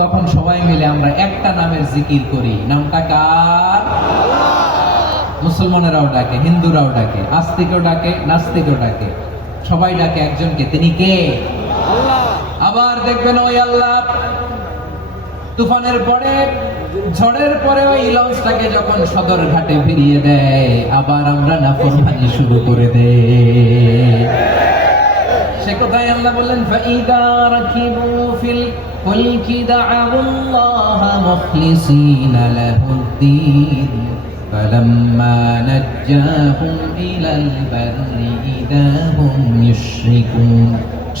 তখন সবাই মিলে আমরা একটা নামের জিকির করি। নামটা কার? মুসলমানেরাও ডাকে, হিন্দুরাও ডাকে, আস্তিকও ডাকে, নাস্তিকও ডাকে, সবাই ডাকে একজনকে। তিনি কে? আবার দেখবেন ওই আল্লাহ তুফানের পরে, ঝড়ের পরে ওই লঞ্চটাকে যখন সদর ঘাটে ফিরিয়ে দেয়, আবার আমরা নাফরমানি শুরু করে দেই। সে কথাই আল্লাহ বললেন, ফাইদা রাকিবু ফিল ফুলকি দা'আউল্লাহা মুখলিসিনা লাহুদ্দীন ফালাম্মা নাজ্জাহুম ইলাল বাররি ইযা হুম ইউশরিকুন।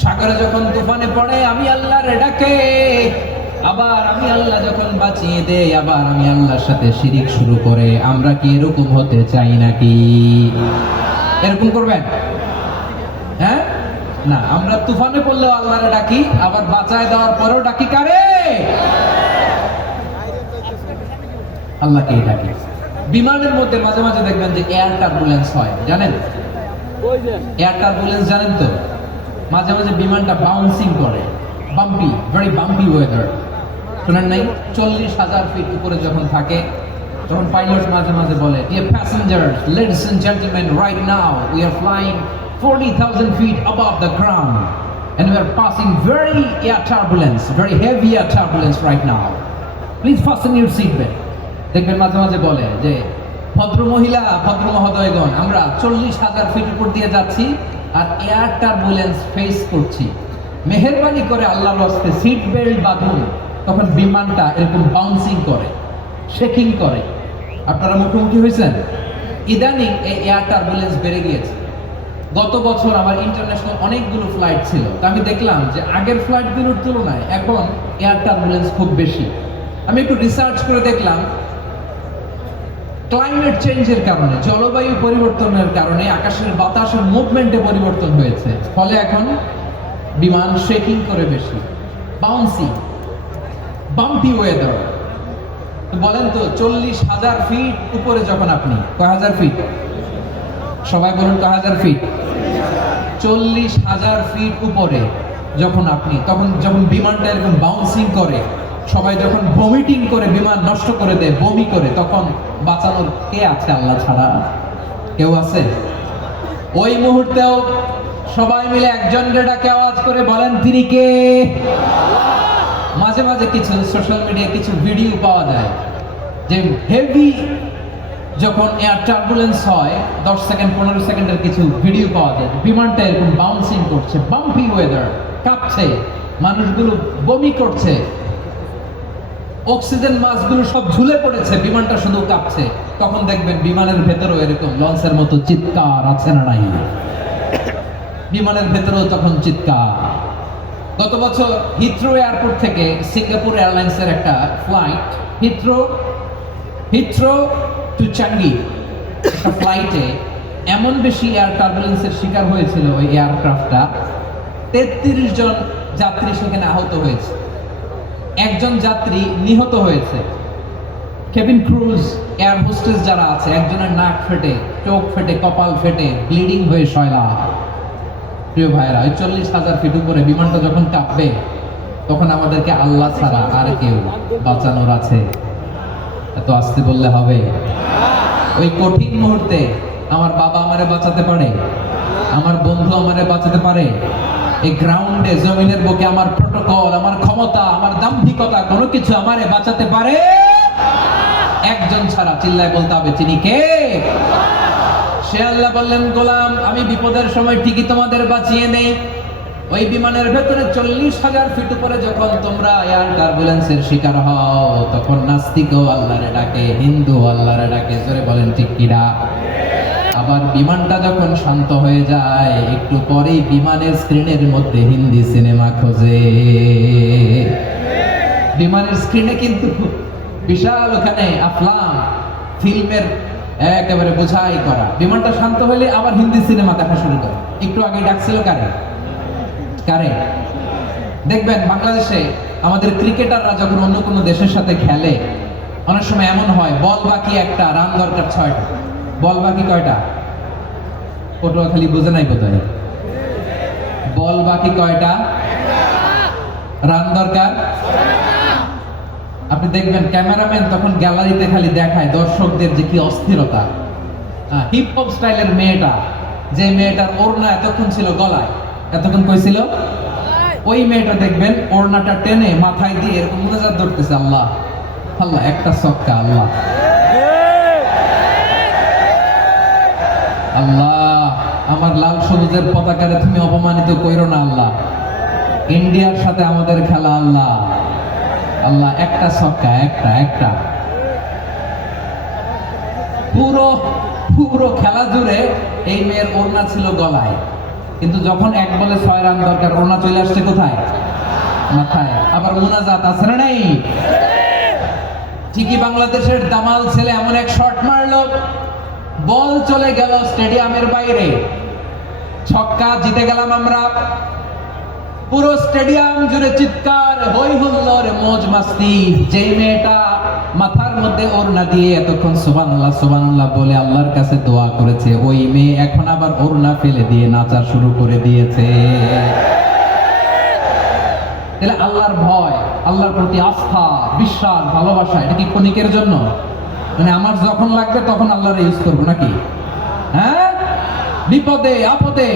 সাগরে যখন তুফানে পড়ে আমি আল্লাহর ডাকে, আবার আমি আল্লাহ যখন বাঁচিয়ে দেই, আবার আমি আল্লাহর সাথে শিরিক শুরু করে। আমরা কি এরকম হতে চাই নাকি? এরকম করবেন? হ্যাঁ না, আমরা তুফানে পড়লেও আল্লাহরে ডাকি, আবার বাঁচায় দেওয়ার পরেও ডাকি কারে? আল্লাহকেই ডাকি। বিমানের মধ্যে মাঝে মাঝে দেখবেন যে এয়ার টার্বুলেন্স হয়, জানেন? এয়ার টার্বুলেন্স জানেন তো? মাঝে মাঝে বিমানটা বাউন্সিং করে, বাম্পি, ভেরি বাম্পি ওয়েদার। শোনেন নাই? 40,000 ফিট উপরে যখন থাকে, তখন পাইলট মাঝে মাঝে বলে, dear passengers, ladies and gentleman, right now we are flying 40,000 feet above the ground and we are passing very air turbulence, very heavy air turbulence right now. Please fasten your seatbelt. দেখবেন মাঝে মাঝে বলে যে, ভদ্র মহিলা, ভদ্র মহোদয়গণ, আমরা 40,000 ফিট উপর দিয়ে যাচ্ছি আর এয়ার টার্বুলেন্স ফেস করছি, মেহেরবানি করে আল্লাহর রাস্তে সিট বেল্ট বাঁধুন। তখন বিমানটা এরকম বাউন্সিং করে, শেকিং করে। আপনারা মুখোমুখি হয়েছেন? ইদানিং এই এয়ার টার্বুলেন্স বেড়ে গিয়েছে। গত বছর আমার ইন্টারন্যাশনাল অনেকগুলো ফ্লাইট ছিল, তা আমি দেখলাম যে আগের ফ্লাইটগুলোর তুলনায় এখন এয়ার টার্বুলেন্স খুব বেশি। আমি একটু রিসার্চ করে দেখলাম, ক্লাইমেট চেঞ্জের কারণে, জলবায়ু পরিবর্তনের কারণে আকাশের বাতাসের মুভমেন্টে পরিবর্তন হয়েছে, ফলে এখন বিমান শেকিং করে বেশি, বাউন্সি, বাম্পি ওয়েদার। বলেন তো, 40,000 ফিট উপরে যখন আপনি, কয় হাজার ফিট? সবাই বলুন, কয় হাজার ফিট? 40,000 ফিট উপরে যখন আপনি, তখন যখন বিমানটা এরকম বাউন্সিং করে, সবাই যখন ভমিটিং করে বিমান নষ্ট করে দেয়, বমি করে, তখন বাঁচানোর কে আছে আল্লাহ ছাড়া? কেউ আছে? ওই মুহূর্তেও সবাই মিলে একজনকে ডাকে আওয়াজ করে বলেন, তিনি কে? মাঝে মাঝে কিছু সোশ্যাল মিডিয়ায় কিছু ভিডিও পাওয়া যায় যে হেভি যখন এয়ার টার্বুলেন্স হয়, 10 সেকেন্ড 15 সেকেন্ডের কিছু ভিডিও পাওয়া যায়, বিমানটা এরকম বাউন্সিং করছে, বাম্পি ওয়েদার, কাঁপছে, মানুষগুলো বমি করছে, অক্সিজেন মাস্কগুলো সব ঝুলে পড়েছে, বিমানটা শুধু কাঁপছে। তখন দেখবেন বিমানের ভেতরেও এরকম লঞ্চের মতো চিৎকার আছে না নাই? বিমানের ভেতরেও তখন চিৎকার। গত বছর হিথ্রো এয়ারপোর্ট থেকে সিঙ্গাপুর এয়ারলাইন্সের একটা ফ্লাইট, হিথ্রো টু চাঙ্গি, একটা ফ্লাইটে এমন বেশি এয়ার টার্বুলেন্সের শিকার হয়েছিল ওই এয়ারক্রাফটটা, 33 জন যাত্রী সেখানে আহত হয়েছে, একজন যাত্রী নিহত হয়েছে। কেবিন ক্রুজ, এয়ার হোস্টেস যারা আছে, একজনের নাক ফেটে, চোখ ফেটে, কপাল ফেটে, ব্লিডিং হয়ে শয়লা। প্রিয় ভাইরা, ওই 40,000 ফিট উপরে বিমানটা যখন কাঁপবে, তখন আমাদেরকে আল্লাহ ছাড়া আর কেউ বাঁচানোর আছে? এত আসতে বললে হবে? ওই কঠিন মুহূর্তে আমার বাবা আমারে বাঁচাতে পারে, আমার বন্ধু আমারে বাঁচাতে পারে। এই গ্রাউন্ডে, জমিনের বুকে আমার প্রোটোকল, আমার ক্ষমতা, আমার দাম্ভিকতা কোনো কিছু আমারে বাঁচাতে পারে? একজন ছাড়া, চিল্লায় বলতে হবে, তিনি কে? সে আল্লাহ বললেন, গোলাম, আমি বিপদের সময় ঠিকই তোমাদের বাঁচিয়ে নেই। ওই বিমানের ভেতরে 40,000 ফিট উপরে যখন তোমরা এয়ার টার্বুলেন্সের শিকার হও, তখন নাস্তিকও আল্লাহরে ডাকে, হিন্দু আল্লাহরে ডাকে। জোরে বলেন, ঠিক কিনা? আবার বিমানটা যখন শান্ত হয়ে যায়, একটু পরেই বিমানের স্ক্রিনের মধ্যে হিন্দি সিনেমা খোঁজে। বিমানের স্ক্রিনে কিন্তু বিশাল ওখানে আফলাম ফিল্মের একেবারে বোঝাই করা। বিমানটা শান্ত হলে আবার হিন্দি সিনেমা দেখা শুরু করে। একটু আগে ডাকছিল কারে? দেখবেন বাংলাদেশে আমাদের ক্রিকেটাররা যখন অন্য কোনো দেশের সাথে খেলে, অনেক সময় এমন হয়, বল বাকি একটা, রান দরকার 6টা। বল বাকি কয়টা? পটুয়াখালী বোঝে নাই বোধহয়। বল বাকি কয়টা? রান দরকার। আপনি দেখবেন ক্যামেরাম্যান তখন গ্যালারিতে খালি দেখায় দর্শকদের যে কি অস্থিরতা। হিপ হপ স্টাইলের মেয়েটা, যে মেয়েটার ওড়না এতক্ষণ ছিল গলায়, এতক্ষণ কই ছিল, ওই মেয়েটা দেখবেন ওড়নাটা টেনে মাথায় দিয়ে এরকম মুনাজাত ধরতেছে, আল্লাহ আল্লাহ, একটা সক্কা, আল্লাহ আল্লাহ, আমার লাল সবুজের পতাকারে তুমি অপমানিত কইরো না আল্লাহ, ইন্ডিয়ার সাথে আমাদের খেলা আল্লাহ আল্লাহ, একটা সক্কা, একটা একটা। পুরো পুরো খেলা জুড়ে এই মেয়ের ওড়না ছিল গলায়, কিন্তু যখন এক বলে 6 রান দরকার, ওড়না চলে আসছে কোথায়, মাথায়। আবার মুনাজাত আছে না নাই? ঠিকই বাংলাদেশের দামাল ছেলে এমন এক শট মারলো, বল চলে গেল স্টেডিয়ামের বাইরে, ছক্কা, জিতে গেলাম আমরা। পুরো স্টেডিয়াম জুড়ে চিৎকার, হই হুল্লোড়, মौज মাস্তি। যেই মেয়েটা মাথার মধ্যে ওড়না দিয়ে এতক্ষণ সুবহানাল্লাহ সুবহানাল্লাহ বলে আল্লাহর কাছে দোয়া করেছে, ওই মেয়ে এখন আবার ওড়না ফেলে দিয়ে নাচা শুরু করে দিয়েছে। তাহলে আল্লাহর ভয়, আল্লাহর প্রতি আস্থা, বিশ্বাস, ভালোবাসা, এটা কি ক্ষণিকের জন্য? মানে আমার যখন লাগবে তখন আল্লাহর ইউজ করবো নাকি? হ্যাঁ, বিপদে আপদে,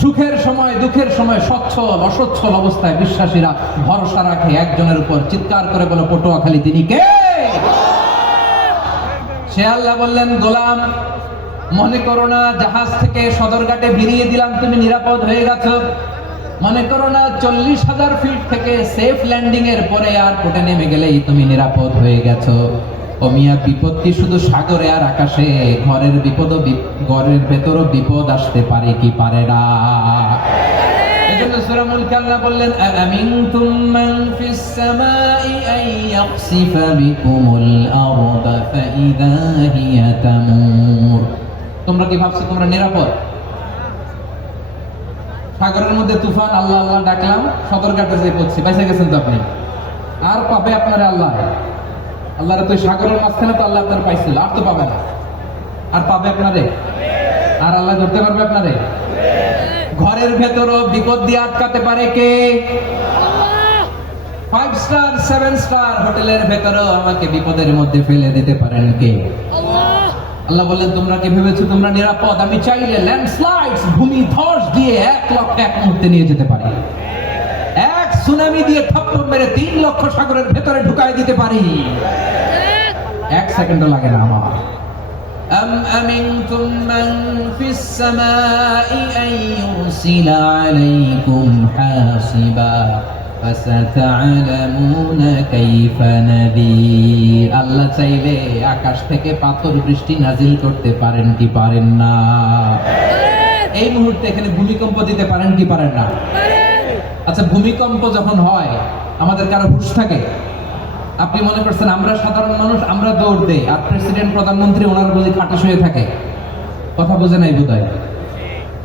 সুখের সময় দুঃখের সময়, সচ্ছল অসচ্ছল অবস্থায় বিশ্বাসীরা ভরসা রাখে একজনের উপর। চিৎকার করে বলো, পটুয়াখালী তিনি কে? সে আল্লাহ বললেন, গোলাম মনে করো না জাহাজ থেকে সদরঘাটে ভিড়িয়ে দিলাম তুমি নিরাপদ হয়ে গেছো, মনে করো না 40,000 ফিট থেকে সেফ ল্যান্ডিং এর পরে এয়ারপোর্টে নেমে গেলেই তুমি নিরাপদ হয়ে গেছো। ও মিয়া, বিপদ কি শুধু সাগরে আর আকাশে? ঘরের বিপদও, ঘরের ভেতরও বিপদ আসতে পারে কি পারে না? এজন্য সূরা মুলকে আল্লাহ বললেন, আমিনতুম মান ফিস সামাই আন ইয়াখসিফা বিকুমুল আরদা ফাইদা হিয়া তামুর। তোমরা কি ভাবছো তোমরা নিরাপদ? সাগরের মধ্যে তুফান, আল্লাহ আল্লাহ ডাকলাম, সদরঘাটে যেয়ে পড়ছি, বেঁচে গেছেন তো আপনি। আর পাবে আপনারা আল্লাহ? আল্লাহর তো সাগরের মাঝখানে তো আল্লাহ আপনার পাইছিল, আর তো পাবে না। আর পাবে আপনারে? আর আল্লাহ ধরতে পারবে আপনারে? ঘরের ভেতরও বিপদ দিয়ে আটকাতে পারে কে? 5 স্টার 7 স্টার হোটেলের ভেতরও আমাকে বিপদের মধ্যে ফেলে দিতে পারেন কে? আল্লাহ বললেন, তোমরা কি ভেবেছো তোমরা নিরাপদ? আমি চাইলে ল্যান্ডস্লাইডস, ভূমিধস দিয়ে 1 লক্ষ এক মুহূর্তে নিয়ে যেতে পারি। এক সুনামি দিয়ে থাপ্পড় মেরে 3 লক্ষ সাগরের ভেতরে ঢুকাই দিতে পারি, 1 সেকেন্ডও লাগে না আমার। আম আমিনতুম মান ফিস সামাই আন ইউরসিলা আলাইকুম হাসিবা ফাসাতা'লামুনা কাইফা নাদির। আল্লাহ চাইলে আকাশ থেকে পাথর বৃষ্টি নাজিল করতে পারেন কি পারেন না? এই মুহূর্তে এখানে ভূমিকম্প দিতে পারেন কি পারেন না? আচ্ছা, ভূমিকম্প যখন হয় আমাদের কারো হুঁশ থাকে? আপনি মনে করছেন আমরা সাধারণ মানুষ, আমরা দৌড় দেই, আর প্রেসিডেন্ট প্রধানমন্ত্রী ওনার বুঝি খাটে শুয়ে থাকে? কথা বুঝে নাই বোধহয়।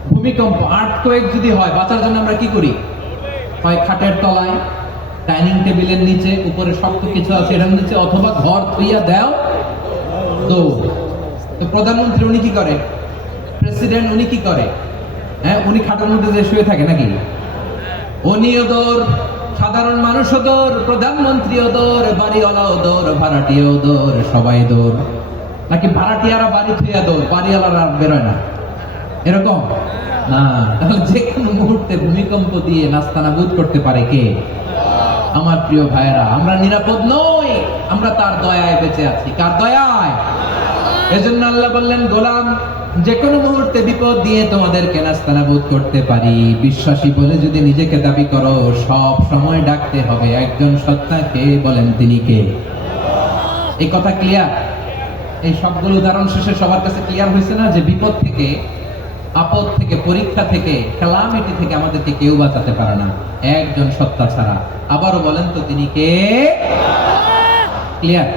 ভূমিকম্প, আর্থকোয়েক যদি হয়, বাঁচার জন্য আমরা কি করি? হয় খাটের তলায়, ডাইনিং টেবিলের নিচে, উপরে শক্ত কিছু আছে এর নিচে, অথবা ঘর থইয়া দাও দৌড়। প্রধানমন্ত্রী উনি কি করে? প্রেসিডেন্ট উনি কি করে? হ্যাঁ, উনি খাটের মধ্যে যে শুয়ে থাকে নাকি? উনিও দৌড়, সাধারণ মানুষও দৌড়, প্রধানমন্ত্রীও দৌড়, বাড়িওয়ালাও দৌড়, ভাড়াটিয়াও দৌড়, সবাই দৌড়। নাকি ভাড়াটিয়ারা বাড়ি থইয়া দৌড়, বাড়িওয়ালারা বেরোয় না? এরকম না। তাহলে যে কোনো মুহূর্তে ভূমিকম্প দিয়ে নাস্তানাবুদ করতে পারে কে? আমার প্রিয় ভাইয়েরা, আমরা নিরাপদ নই, আমরা তার দয়ায় বেঁচে আছি। কার দয়ায়? এজন্য আল্লাহ বললেন, গোলাম যে কোনো মুহূর্তে বিপদ দিয়ে তোমাদেরকে নাস্তানাবুদ করতে পারি। বিশ্বাসী বলে যদি নিজেকে দাবি করো, সব সময় ডাকতে হবে একজন সত্তাকে। বলেন তিনি কে? এই কথা ক্লিয়ার? এই সবগুলো উদাহরণ শেষে সবার কাছে ক্লিয়ার হয়েছে না যে বিপদ থেকে, আপদ থেকে, পরীক্ষা থেকে, ক্যালামিটি থেকে আমাদেরকে কেউ বাঁচাতে পারে না একজন সত্তা ছাড়া। আবারও বলেন তো তিনি কে? ক্লিয়ার?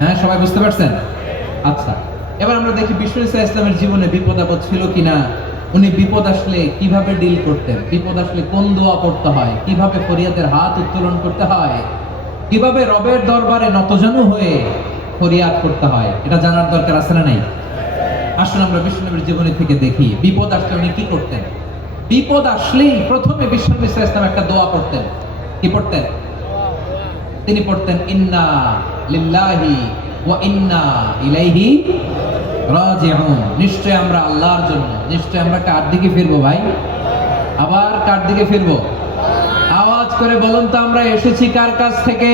হ্যাঁ, সবাই বুঝতে পারছেন? আচ্ছা, এবার আমরা দেখি বিশ্ব ইসলামের জীবনে বিপদ আপদ ছিল কিনা। উনি বিপদ আসলে কিভাবে ডিল করতেন, বিপদ আসলে কোন দোয়া পড়তে হয়, কিভাবে ফরিয়াদের হাত উত্তোলন করতে হয়, কিভাবে রবের দরবারে নতজানু হয়ে ফরিয়াদ করতে হয়, এটা জানার দরকার আছে না নাই? আসলে আমরা বিশ্বনবীর জীবনী থেকে দেখি বিপদ আসলে উনি কি করতেন। বিপদ আসলেই প্রথমে বিশ্বনবী সাল্লাল্লাহু আলাইহি ওয়াসাল্লাম একটা দোয়া পড়তেন। কি পড়তেন? তিনি পড়তেন ইন্না লিল্লাহি ওয়া ইন্না ইলাইহি রাজিউন। নিশ্চয় আমরা আল্লাহর জন্য, নিশ্চয় আমরা কার দিকে ফিরবো ভাই? আবার কার দিকে ফিরবো? আওয়াজ করে বলুন তো, আমরা এসেছি কার কাছ থেকে?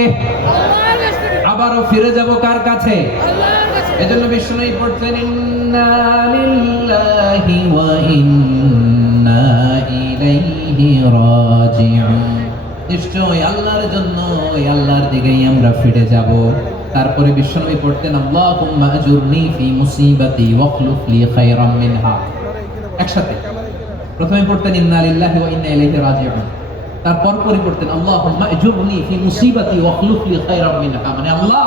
আবারও ফিরে যাব কার কাছে? এজন্য বিষ্ণু পড়ছেন ইন্না লিল্লাহি ওয়া ইন্না ইলাইহি রাজিউন। নিশ্চয় আল্লাহর জন্য, ওই আল্লাহর দিকেই আমরা ফিরে যাব। তারপরে বিশ্বনবী পড়তেন আল্লাহুম্মা আজুরনি ফি মুসিবাতি ওয়াখলুফ লি খায়রাম মিনহা। একসাথে প্রথমে পড়তেন ইন্না লিল্লাহি ওয়া ইন্না ইলাইহি রাজিউন, তারপর পড়তেন আল্লাহুম্মা আজুরনি ফি মুসিবাতি ওয়াখলুফ লি খায়রাম মিনহা। মানে আল্লাহ,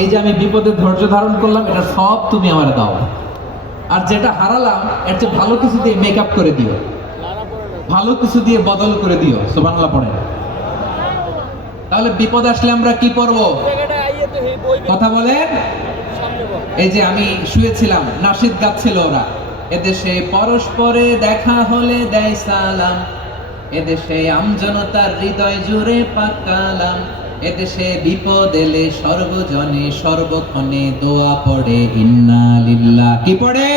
এই যে আমি বিপদে ধৈর্য ধারণ করলাম, এটা সব তুমি আমার দাও, আর যেটা হারালাম এর চেয়ে ভালো কিছু দিয়ে মেকআপ করে দিও, ভালো কিছু দিয়ে বদল করে দিও। সুবহানাল্লাহ পড়েন। তাহলে বিপদ আসলে আমরা কি করব? কথা বলেন। এই যে আমি শুয়েছিলাম, নাশিদ গাচ্ছিল ওরা, এদেশে পরস্পরে দেখা হলে দেয় সালাম, এদেশে আমজনতার হৃদয় জুড়ে পাকালাম, এদেশে বিপদ এলে সর্বজনে সর্বক্ষণে দোয়া পড়ে ইন্না লিল্লাহ। কি পড়ে?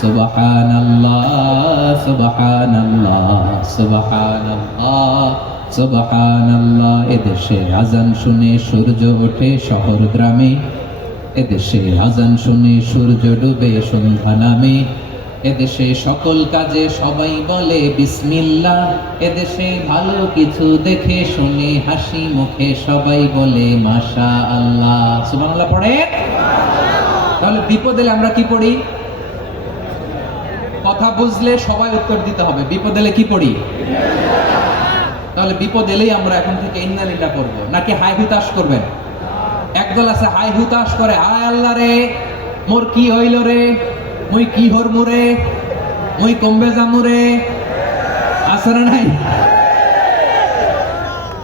সুবহানাল্লাহ সুবহানাল্লাহ সুবহানাল্লাহ সুবহানাল্লাহ। এদেশে আজান শুনে সূর্য ওঠে শহর গ্রামে, এদেশে আজান শুনে সূর্য ডুবে সন্ধ্যা নামে, এদেশে সকল কাজে সবাই বলে বিসমিল্লাহ, এদেশে ভালো কিছু দেখে শুনে হাসি মুখে সবাই বলে মাশাআল্লাহ। সুবহানাল্লাহ পড়ে। তাহলে বিপদ এলে আমরা কি পড়ি? কথা বুঝলে সবাই উত্তর দিতে হবে। বিপদ এলে কি পড়ি? তাহলে বিপদ এলেই আমরা এখন থেকে ইন্না লিল্লাহ পড়বো, নাকি হাই হুতাশ করবেন? একদল আছে হাই হুতাশ করে, হায় আল্লাহ রে মোর কি হইল রে, মুই কি হরমু রে, মুই কমবে যামু রে। আছে না নাই?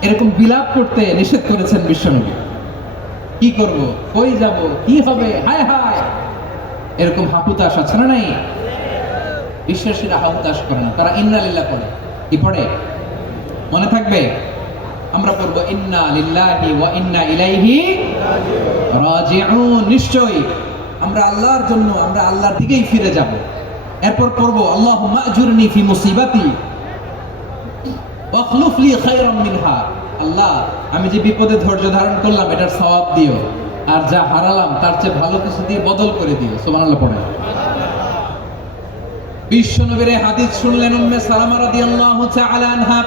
এরকম বিলাপ করতে নিষেধ করেছেন বিশ্বনবী। কি করব, কই যাব, কি হবে, হায় হায়, এরকম হাহুতাশ আছে না নাই? বিশ্বাসীরা হাহুতাশ করে না, তারা ইন্না লিল্লাহ পড়ে। কি পড়ে? মনে থাকবে? আমরা পড়বো ইন্না লিল্লাহি ওয়া ইন্না ইলাইহি রাজিউন। নিশ্চয়ই আমরা আল্লাহর জন্য, আমরা আল্লাহর দিকেই ফিরে যাব। এরপর পড়বো আল্লাহুম্মা আজুরনি ফি মুসিবাতি ওয়াখলুফ লি খায়রাম মিনহা। আল্লাহ, আমি যে বিপদে ধৈর্য ধারণ করলাম এটার সওয়াব দিও, আর যা হারালাম তার চেয়ে ভালো কিছু দিয়ে বদল করে দিও। সুবহানাল্লাহ পড়ে। বিশ্বনবীর হাদিস শুনলেন উম্মে সালামা রাদিয়াল্লাহু তাআলা আনহা।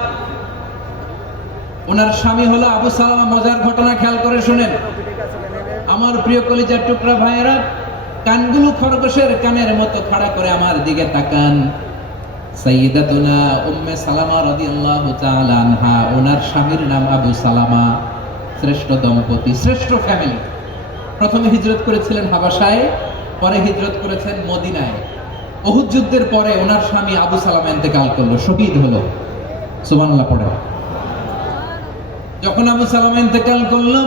ওনার স্বামী হলো আবু সালামা। মজার ঘটনা খেয়াল করে শুনেন আমার প্রিয় কলিজার টুকরা ভাইয়েরা। কানগুলো খরগোশের কানের মতো খাড়া করে আমার দিকে তাকান। সাইয়্যিদাতুনা উম্মে সালামা রাদিয়াল্লাহু তাআলা আনহা, ওনার স্বামীর নাম আবু সালামা। শ্রেষ্ঠ দম্পতি, শ্রেষ্ঠ ফ্যামিলি। প্রথমে হিজরত করেছিলেন হাবাসায়, পরে হিজরত করেছেন মদিনায়। উহুদ যুদ্ধের পরে ওনার স্বামী আবু সালামা ইন্তেকাল করলো, শহীদ হলো। সুবহানাল্লাহ পড়ে। যখন আবু সালামা ইন্তেকাল করলো,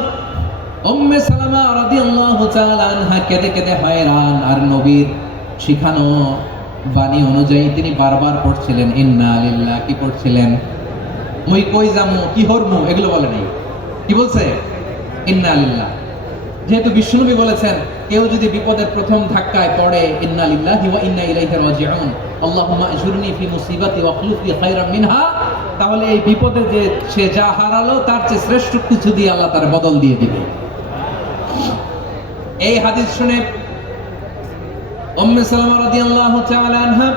উম্মে সালামা রাদিয়াল্লাহু তাআলা আনহা কেঁদে কেঁদে হয়রান। আর নবীর শিখানো বাণী অনুযায়ী তিনি বারবার পড়ছিলেন ইন্না লিল্লাহ। কি পড়ছিলেন? মুই কই যামু, কি হরমু, এগুলো বলে নাই। কি বলছে? ইন্না লিল্লাহ। যেহেতু বিশ্বনবী বলেছেন কেউ যদি বিপদের প্রথম ধাক্কায় পড়ে ইন্না লিল্লাহি ওয়া ইন্না ইলাইহি রাজিউন, আল্লাহুম্মা আজুরনি ফি মুসিবাতি ওয়াখলুফ লি খায়রাম মিনহা, তাহলে এই বিপদে যে সে যা হারালো তার চেয়ে শ্রেষ্ঠ কিছু দিয়ে আল্লাহ তার বদল দিয়ে দিবে। এই হাদিস শুনে উম্মে সালামা রাদিয়াল্লাহু তাআলা আনহা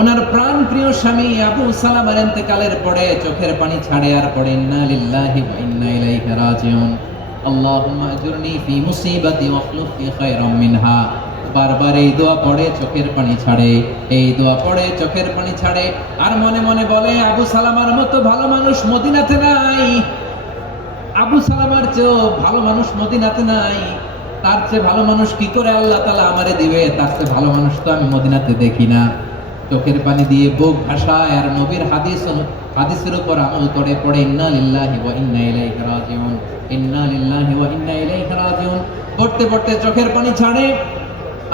ওনার প্রাণ প্রিয় স্বামী আবু সালামার ইন্তেকালের পরে চোখের পানি ছাড়ে আর পড়ে ইন্না লিল্লাহি ওয়া ইন্না ইলাইহি রাজিউন, আল্লাহুম্মা আজুরনি ফি মুসিবাতি ওয়াখলুফ লি খায়রাম মিনহা। বারবার এই দোয়া পড়ে চোখের পানি ছাড়ে, এই দোয়া পড়ে চোখের পানি ছাড়ে, আর মনে মনে বলে আবু সালামার মতো ভালো মানুষ মদিনাতে নাই, আবু সালামার চেয়েও ভালো মানুষ মদিনাতে নাই, তার চেয়ে ভালো মানুষ কি করে আল্লাহ তাআলা আমারে দিবে, তার চেয়ে ভালো মানুষ তো আমি মদিনাতে দেখি না। চোখের পানি দিয়ে বুক ভাসায় আর নবীর হাদিসের উপর আমল করে পড়ে ইন্না লিল্লাহি ওয়া ইন্না ইলাইহি রাজিউন, ইন্না লিল্লাহি ওয়া ইন্না ইলাইহি রাজিউন। পড়তে পড়তে চোখের পানি ছাড়ে।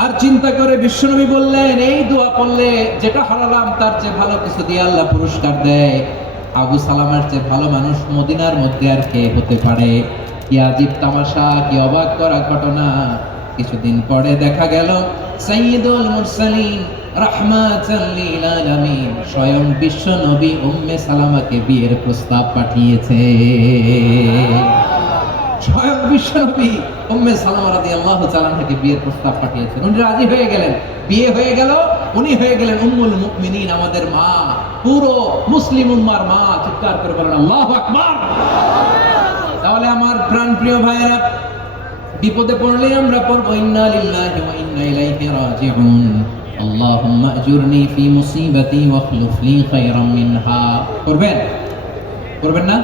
আর চিন্তা করে বিশ্বনবী বললেন, এই দোয়া পড়লে যেটা হারালাম তার চেয়ে ভালো কিছু দিয়ে আল্লাহ পুরস্কার দেয়। আবু সালামার চেয়ে ভালো মানুষ মদিনার মধ্যে আর কে হতে পারে? কি আজীব তামাশা, কি অবাক করা ঘটনা। কিছুদিন পরে দেখা গেল সাইয়্যিদুল মুরসালিন রাহমাতাল লিল আলামিন স্বয়ং বিশ্ব নবী উম্মে সালামাকে বিয়ের প্রস্তাব পাঠিয়েছে। স্বয়ং বিশ্ব নবী উম্মে সালামা রাদিয়াল্লাহু তাআলা আনহাকে বিয়ের প্রস্তাব পাঠিয়েছেন। উনি রাজি হয়ে গেলেন, বিয়ে হয়ে গেল, উনি হয়ে গেলেন উম্মুল মুমিনিন, আমাদের মা, পুরো মুসলিম উম্মার মা। চিৎকার করে বলেন আল্লাহু আকবার। তাহলে আমার প্রাণপ্রিয় ভাইয়েরা, বিপদে পড়লে আমরা পড়ব ইন্না লিল্লাহি ওয়া ইন্না ইলাইহি রাজিউন, আল্লাহুম্মা আজুরনি ফি মুসিবাতি ওয়াখলুফ লি খায়রাম মিনহা। করবেন? করবেন না?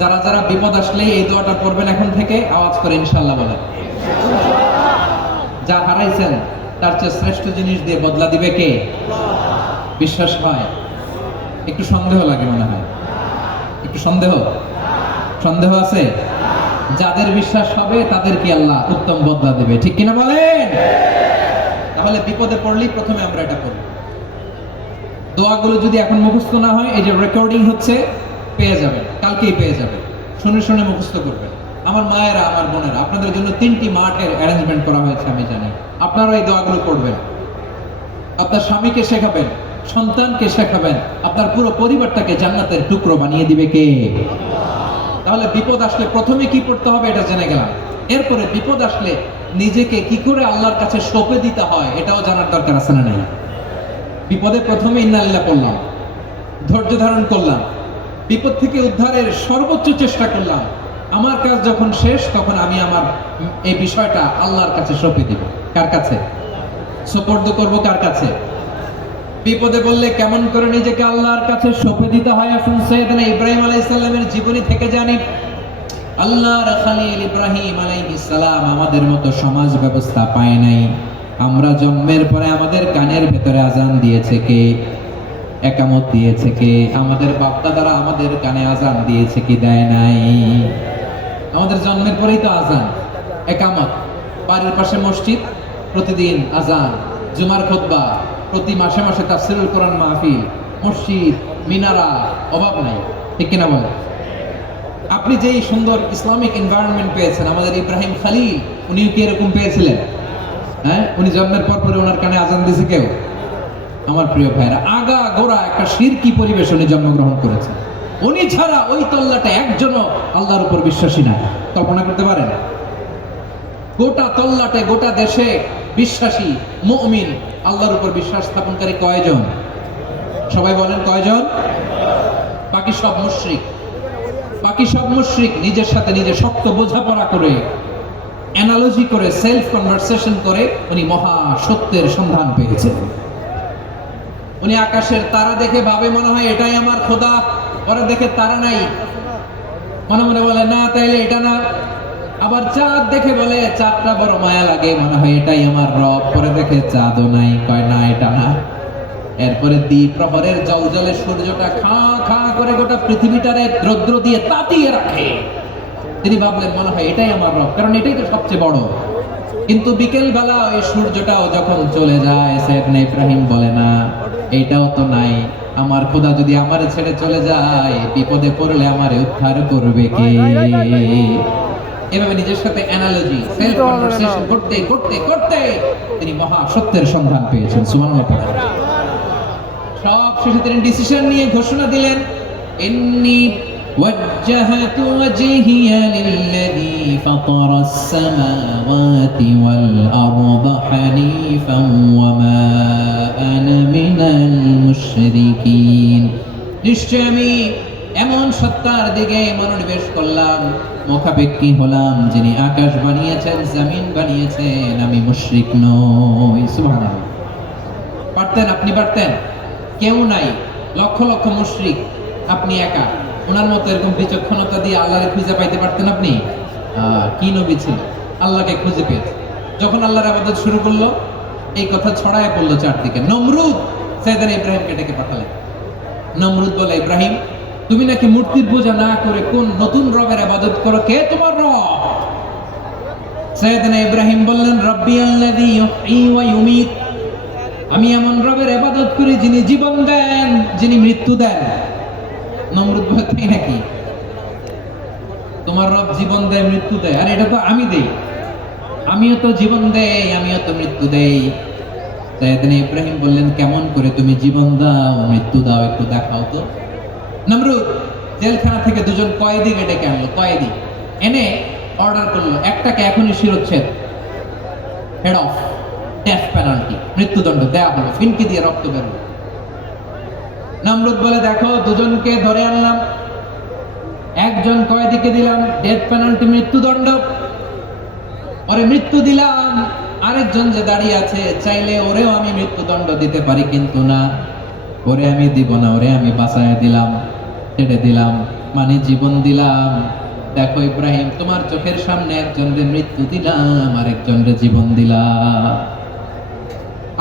যারা যারা বিপদ আসলে এই দোয়াটা পড়বেন এখন থেকে আওয়াজ করে ইনশাআল্লাহ বলেন। যা হারাইছেন তার চেয়ে শ্রেষ্ঠ জিনিস দিয়ে বদলা দিবে কে? বিশ্বাস হয়? একটু সন্দেহ লাগে মনে হয়, একটু সন্দেহ সন্দেহ আছে? যাদের বিশ্বাস হবে তাদের কি আল্লাহ উত্তম বদলা দেবে, ঠিক কিনা বলেন? তাহলে বিপদে পড়লেই প্রথমে আমরা এটা করব। দোয়াগুলো যদি এখন মুখস্থ না হয়, এই যে রেকর্ডিং হচ্ছে, পেয়ে যাবেন, কালকেই পেয়ে যাবেন। শুনে শুনে মুখস্থ করবেন। আমার মায়েরা, আমার বোনেরা, আপনাদের জন্য 3টি মাঠের অ্যারেঞ্জমেন্ট করা হয়েছে, আমি জানি। আপনারা এই দোয়াগুলো পড়বেন, আপনার স্বামীকে শেখাবেন, সন্তানকে শেখাবেন, আপনার পুরো পরিবারটাকে জান্নাতের টুকরো বানিয়ে দিবে কে? তাহলে বিপদ আসলে প্রথমে কি পড়তে হবে এটা জেনে গেলাম। এরপরে বিপদ আসলে নিজেকে কি করে আল্লাহর কাছে সঁপে দিতে হয় এটাও জানার দরকার আছে না নাই? বিপদে প্রথমে ইন্নালিল্লাহ পড়লাম, ধৈর্য ধারণ করলাম, বিপদ থেকে উদ্ধারের সর্বোচ্চ চেষ্টা করলাম। আমার কাজ যখন শেষ তখন আমি আমার এই বিষয়টা আল্লাহর কাছে সঁপে দিব। কার কাছে সুপর্দ করব? কার কাছে? বিপদে বললে কেমন করে নিজেকে আল্লাহর কাছে সঁপে দিতে হয় আসুন সাইয়েদনা ইব্রাহিম আলাইহিস সালামের জীবনী থেকে জানি। আল্লাহর খলিল ইব্রাহিম আলাইহিস সালাম আমাদের মতো সমাজ ব্যবস্থা পায় নাই। আমরা জন্মের পরে আমাদের কানের ভেতরে আজান দিয়েছে কে? একামত দিয়েছে কে? আমাদের বাপ দাদারা আমাদের কানে আজান দিয়েছে কি? দেয় নাই। আমাদের জন্মের পরেই তো আজান, একামত, বাড়ির পাশে মসজিদ, প্রতিদিন আজান, জুমার খুতবা, প্রতি মাসে মাসে তাফসীরুল কোরআন মাহফিল, মসজিদ, মিনারা, অভাব নাই, ঠিক কিনা বলেন? আপনি যেই সুন্দর ইসলামিক এনভায়রনমেন্ট পেয়েছেন, আমাদের ইব্রাহিম খলিল উনিও কি এরকম পেয়েছিলেন? হ্যাঁ, উনি জন্মের পর পরে ওনার কানে আজান দিয়েছে কেউ? আমার প্রিয় ভাইরা, আগা গোড়া একটা শিরকি পরিবেশ উনি জন্মগ্রহণ করেছেন। উনি ছাড়া ওই তল্লাটে একজনও আল্লাহর উপর বিশ্বাসী না। কল্পনা করতে পারেন? গোটা তল্লাটে, গোটা দেশে বিশ্বাসী মুমিন, আল্লাহর উপর বিশ্বাস স্থাপনকারী কয়জন? সবাই বলেন কয়জন? বাকি সব মুশরিক। বাকি সব মুশরিক নিজের সাথে নিজে শক্ত বোঝাপড়া করে, অ্যানালজি করে, সেলফ কনভারসেশন করে উনি মহা সত্যের সন্ধান পেয়েছেন। উনি আকাশের তারা দেখে ভাবে মনে হয় এটাই আমার খোদা, পরে দেখে তারা নাই, মনে মনে বলে না তাইলে এটা না। আবার চাঁদ দেখে বলে চাঁদটা বড় মায়া লাগে, মনে হয় এটাই আমার রব, পরে দেখে চাঁদও নাই, কয় না এটা না। এরপরে দ্বীপ প্রহরের জলজলে সূর্যটা খা খা করে গোটা পৃথিবীটারে রৌদ্র দিয়ে তাতিয়ে রাখে। তিনি ভাবলেন মনে হয় এটাই আমার রব, কারণ এটাই তো সবচেয়ে বড়। কিন্তু বিকেল বেলা ওই সূর্যটাও যখন চলে যায়, সাইয়েদনা ইব্রাহিম বলে না এইটাও তো নাই, আমার খোদা যদি আমারে ছেড়ে চলে যায়, বিপদে পড়লে আমারে উদ্ধার করবে কে? এভাবে নিজের সাথে অ্যানালজি, সেলফ কনভারসেশন করতে করতে করতে তিনি মহা সত্যের সন্ধান পেয়েছেন। সুবহানাল্লাহ। সব শেষে তিনি ডিসিশন নিয়ে ঘোষণা দিলেন, ইন্নী وجهت وجهي للذي فطر السماوات والأرض حنيفا وما أنا من المشركين। নিশ্চয় আমি এমন সত্তার দিকে মনোনিবেশ করলাম, মুখাপেক্ষী হলাম, যিনি আকাশ বানিয়েছেন, জমিন বানিয়েছেন, আমি মুশরিক নই। সুবহানাল্লাহ। পারতেন? আপনি পারতেন? কেউ নাই, লক্ষ লক্ষ মুশরিক, আপনি একা। ওনার মতো এরকম বিচক্ষণতা দিয়ে আল্লাহকে খুঁজে পাইতে পারতেন আপনি? কি নবী ছিল, আল্লাহকে খুঁজে পেয়েছে। যখন আল্লাহর ইবাদত শুরু করলো, এই কথা ছড়ায় পড়লো চারদিকে। নমরুদ সাইয়েদনা ইব্রাহিমকে ডেকে পাঠালেন। নমরুদ বলে, ইব্রাহিম তুমি নাকি মূর্তির পূজা না করে কোন নতুন রবের ইবাদত করো, কে তোমার রব? সাইয়েদনা ইব্রাহিম বললেন, রব্বি আল্লাযী ইউহয়ী ওয়া ইউমীত, আমি এমন রবের ইবাদত করি যিনি জীবন দেন, যিনি মৃত্যু দেন। নমরুদ বলে, তাই নাকি? তোমার রব জীবন দেয়, মৃত্যু দেয়? আর এটা তো আমি দেই, আমিও তো জীবন দেই, আমিও তো মৃত্যু দেই। সাইয়েদনা ইব্রাহিম বললেন, কেমন করে তুমি জীবন দাও, মৃত্যু দাও, একটু দেখাও তো। নমরুদ জেলখানা থেকে দুজন কয়েদিকে ডেকে আনলো, কয়েদি এনে অর্ডার করলো, একটাকে এখনই শিরোচ্ছেদ, হেড অফ, ডেথ পেনাল্টি, মৃত্যুদণ্ড দেয়া হলো, ফিনকি দিয়ে রক্ত বের হলো। নমরুদ বলে, দেখো দুজনকে ধরে আনলাম, একজন কয়েদিকে দিলাম ডেথ পেনাল্টি, মৃত্যুদণ্ড, ওরে মৃত্যু দিলাম। আরেকজন যে দাঁড়িয়ে আছে, চাইলে ওরেও আমি মৃত্যুদণ্ড দিতে পারি, কিন্তু না, ওরে আমি দিব না, ওরে আমি বাঁচায় দিলাম, ছেড়ে দিলাম, মানে জীবন দিলাম। দেখো ইব্রাহিম, তোমার চোখের সামনে একজনের মৃত্যু দিলাম, আরেকজনের জীবন দিলাম।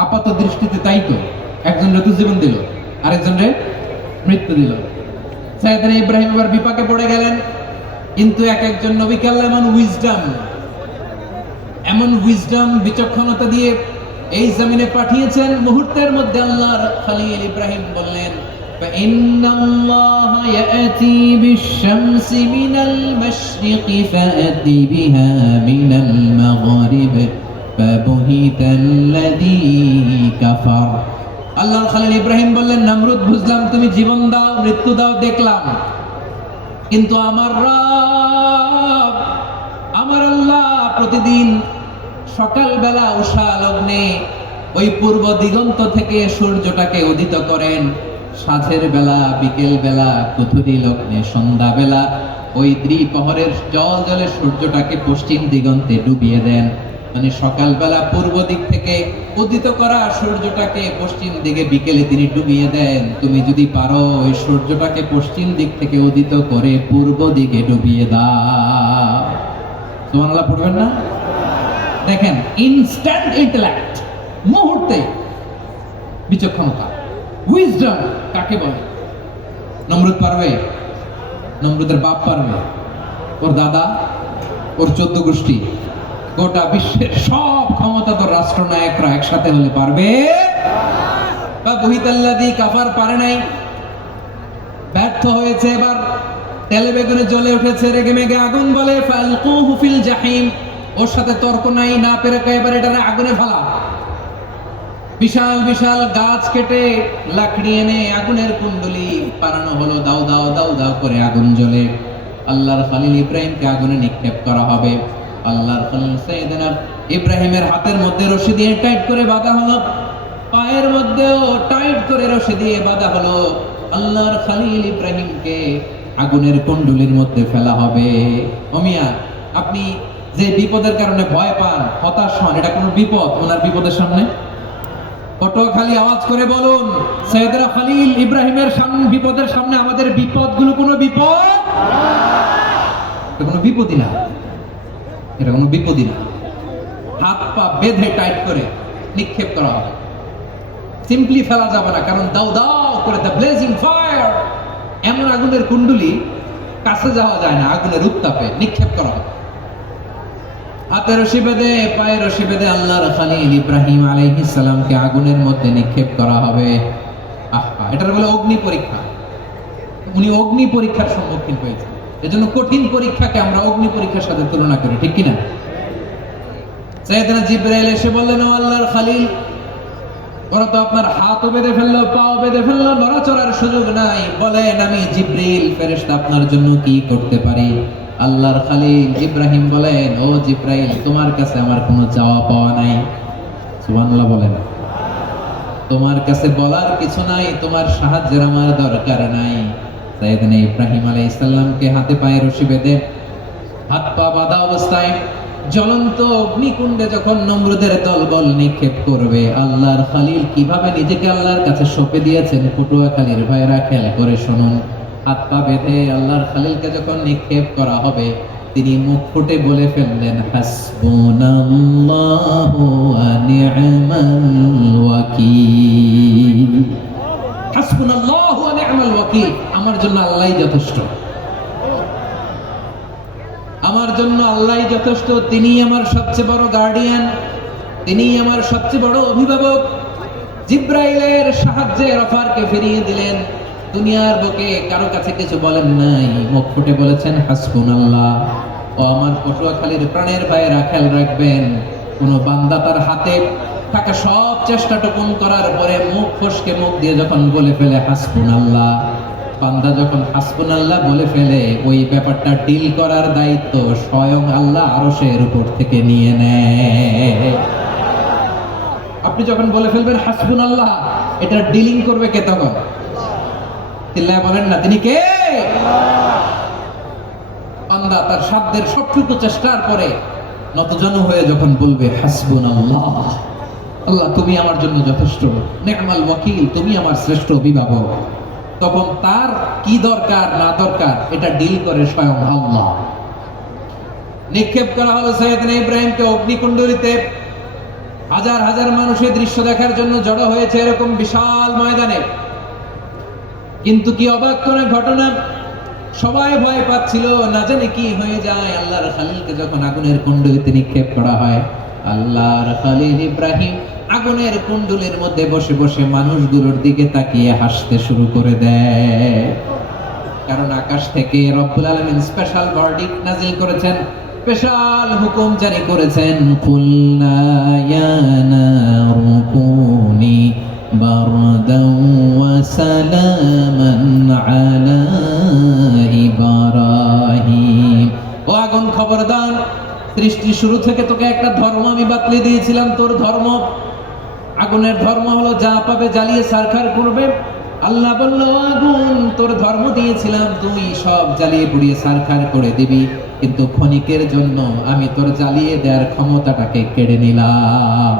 আপাত দৃষ্টিতে তাই তো, একজনের তো জীবন দিল, আরেকজনের মৃত্যু দিল। সাইয়েদনা ইব্রাহিম এবার বিপাকে পড়ে গেলেন, কিন্তু এক একজন নবীকে আল্লাহ এমন উইজডম বিচক্ষণতা দিয়ে এই জমিনে পাঠিয়েছেন, মুহূর্তের মধ্যে আল্লাহর খলিল ইব্রাহিম বললেন, فإن الله يأتي بالشمس من المشرق فأت بها من المغرب فبهت الذي كفر। আল্লাহর খলিল ইব্রাহিম বললেন, নমরুদ বুঝলাম তুমি জীবন দাও, মৃত্যু দাও, দেখলাম, কিন্তু আমার রব, আমার আল্লাহ প্রতিদিন সকালবেলা উষা লগ্নে ওই পূর্ব দিগন্ত থেকে সূর্যটাকে উদিত করেন, সাঁঝের বেলা, বিকেল বেলা, কুথুরি লগ্নে, সন্ধ্যা বেলা ওই দ্বিপ্রহরের জল জলে সূর্যটাকে পশ্চিম দিগন্তে ডুবিয়ে দেন। মানে সকালবেলা পূর্ব দিক থেকে উদিত করা সূর্যটাকে পশ্চিম দিকে বিকেলে তিনি ডুবিয়ে দেন। তুমি যদি পারো ওই সূর্যটাকে পশ্চিম দিক থেকে উদিত করে পূর্ব দিকে ডুবিয়ে দাও। সুবহানাল্লাহ পড়বেন না? দেখেন, ইনস্ট্যান্ট ইন্টেলেক্ট, মুহূর্তে বিচক্ষণতা, উইজডম কাকে বলে? নমরুদ পারবে? নমরুদের বাপ পারবে? ওর দাদা, ওর 14 গোষ্ঠী, গোটা বিশ্বের সব ক্ষমতাধর রাষ্ট্রনায়করা একসাথে হলে পারবে? বা বহিতাল্লাদি কাফার পারে নাই, ব্যর্থ হয়েছে। এবার তেলে বেগুনে জ্বলে উঠেছে, রেগে মেগে আগুন বলে, ফালকুহু ফিল জাহিম, ওর সাথে তর্ক নাই, না পেরে এবার এটা আগুনে ফেলা। বিশাল বিশাল গাছ কেটে লাকড়ি এনে আগুনের কুণ্ডলি বানানো হলো, দাও দাও দাও দাও করে আগুন জ্বলে। আল্লাহর খলিল ইব্রাহিমকে আগুনে নিক্ষেপ করা হবে। আল্লাহর খলিল সাইয়েদনা ইব্রাহিমের হাতের মধ্যে রশি দিয়ে টাইট করে বাঁধা হলো, পায়ের মধ্যেও টাইট করে রশি দিয়ে বাঁধা হলো। আল্লাহর খলিল ইব্রাহিমকে আগুনের কুণ্ডলির মধ্যে ফেলা হবে। ওমিয়া, আপনি যে বিপদের কারণে ভয় পান, হতাশ হন, এটা কোনো বিপদ ওনার বিপদের সামনে? পটুয়াখালী আওয়াজ করে বলুন, সাইয়েদনা খলিল ইব্রাহিমের সামনে, বিপদের সামনে আমাদের বিপদগুলো কোনো বিপদ? এটা কোনো বিপদই না, এটা কোনো বিপদই না। হাত পা বেঁধে টাইট করে নিক্ষেপ করা হবে, সিম্পলি ফেলা যাবে না, কারণ দাও দাও করে দ্য ব্লেজিং ফায়ার, এমন আগুনের কুণ্ডলি, কাছে যাওয়া যায় না, আগুনের উত্তাপে নিক্ষেপ করা হবে। হাতে রশি বেঁধে, পায়ে রশি বেঁধে আল্লাহর খলিল ইব্রাহিম আলাইহিস সালামকে আগুনের মধ্যে নিক্ষেপ করা হবে। আহা, এটার বলে অগ্নি পরীক্ষা। উনি অগ্নি পরীক্ষার সম্মুখীন হয়েছেন, এজন্য কঠিন পরীক্ষাকে আমরা অগ্নি পরীক্ষার সাথে তুলনা করি, ঠিক কিনা? সাইয়েদনা জিবরাইল এসে বললেন, ও আল্লাহর খলিল, ওরা তো আপনার হাতও বেঁধে ফেললো, পাও বেঁধে ফেললো, নড়াচড়ার সুযোগ নাই, বলেন আমি জিবরিল ফেরেশতা আপনার জন্য কি করতে পারি? আল্লাহর খলিল ইব্রাহিম বলেন, ও জিবরাইল, তোমার কাছে আমার কোনো চাওয়া পাওয়া নাই। সুবহানাল্লাহ বলেন। তোমার কাছে বলার কিছু নাই, তোমার সাহায্যের আমার দরকার নাই। সাইয়েদনা ইব্রাহিম আলাইহিস সালামকে হাতে পায়ে রশি বেঁধে, হাত পা বাঁধা অবস্থায় জ্বলন্ত অগ্নিকুণ্ডে যখন নমরুদের দলবল নিক্ষেপ করবে, আল্লাহর খলিল কিভাবে নিজেকে আল্লাহর কাছে সঁপে দিয়েছেন, পটুয়াখালীর ভাইরা খেয়াল করে শুনুন। হাত পা বেঁধে আল্লাহর খলিলকে যখন নিক্ষেপ করা হবে, তিনি মুখ ফুটে বলে ফেললেন, হাসবুনাল্লাহু ওয়া নি'মাল ওয়াকিল। হাসবুনাল্লাহু ওয়া নি'মাল ওয়াকিল, আমার জন্য আল্লাহই যথেষ্ট। আমার জন্য আল্লাহই যথেষ্ট, তিনিই আমার সবচেয়ে বড় গার্ডিয়ান, তিনিই আমার সবচেয়ে বড় অভিভাবক। জিব্রাইলের সাহায্যে রফারকে ফিরিয়ে দিলেন। দুনিয়ার বুকে কারো কাছে কিছু বলেন নাই, মুখ ফুটে বলেছেন হাসবুনাল্লাহ। ও আমার পটুয়াখালীর প্রাণের ভাইয়েরা, খেয়াল রাখবেন, কোন বান্দা তার হাতে থাকা সব চেষ্টাটুকুন করার পরে মুখ ফসকে মুখ দিয়ে যখন বলে ফেলে হাসবুনাল্লাহ, বান্দা যখন হাসবুনাল্লাহ বলে ফেলে, ওই ব্যাপারটা ডিল করার দায়িত্ব স্বয়ং আল্লাহ আরশের উপর থেকে নিয়ে নেয়। আপনি যখন বলে ফেলবেন হাসবুনাল্লাহ, এটা ডিলিং করবে কে তখন? চিল্লায় বলেন না, তিনি কে? বান্দা তার সাধ্যের সবটুকু চেষ্টার পরে নতজানু হয়ে যখন বলবে হাসবুনাল্লাহ, আল্লাহ তুমি আমার জন্য যথেষ্ট, নে'মাল ওয়াকিল, তুমি আমার শ্রেষ্ঠ অভিভাবক, তখন তার কি দরকার না দরকার এটা ডিল করে স্বয়ং আল্লাহ। নিক্ষেপ করা হলো সাইয়েদনা ইব্রাহিমকে অগ্নিকুণ্ডলিতে। হাজার হাজার মানুষের দৃশ্য দেখার জন্য জড়ো হয়েছে এরকম বিশাল ময়দানে। কিন্তু কি অবাক করা ঘটনা, সবাই ভয় পাচ্ছিল, না জানে কি হয়ে যায়। আল্লাহর খলিলকে যখন আগুনের কুণ্ডলিতে নিক্ষেপ করা হয়, আল্লাহর খলিল ইব্রাহিম আগুনের কুণ্ডলের মধ্যে বসে বসে মানুষগুলোর দিকে তাকিয়ে হাসতে শুরু করে দেয়। কারণ আকাশ থেকে রব্বুল আলামিন স্পেশাল ভার্ডিক্ট নাজিল করেছেন, স্পেশাল হুকুম জারি করেছেন, কুলনা ইয়া নারু কুনি বারদান ওয়া সালামান আলা ইব্রাহিম। ও আগুন, খবরদার, সৃষ্টির শুরু থেকে তোকে একটা ধর্ম আমি বাতলে দিয়েছিলাম। তোর ধর্ম, আগুনের ধর্ম হলো যা পাবে জ্বালিয়ে সারখার করবে। আল্লাহ বলল, আগুন, তোর ধর্ম দিয়েছিলাম তুই সব জ্বালিয়ে পুড়িয়ে সারখার করে দিবি, কিন্তু ক্ষণিকের জন্য আমি তোর জ্বালিয়ে দেওয়ার ক্ষমতাটাকে কেড়ে নিলাম।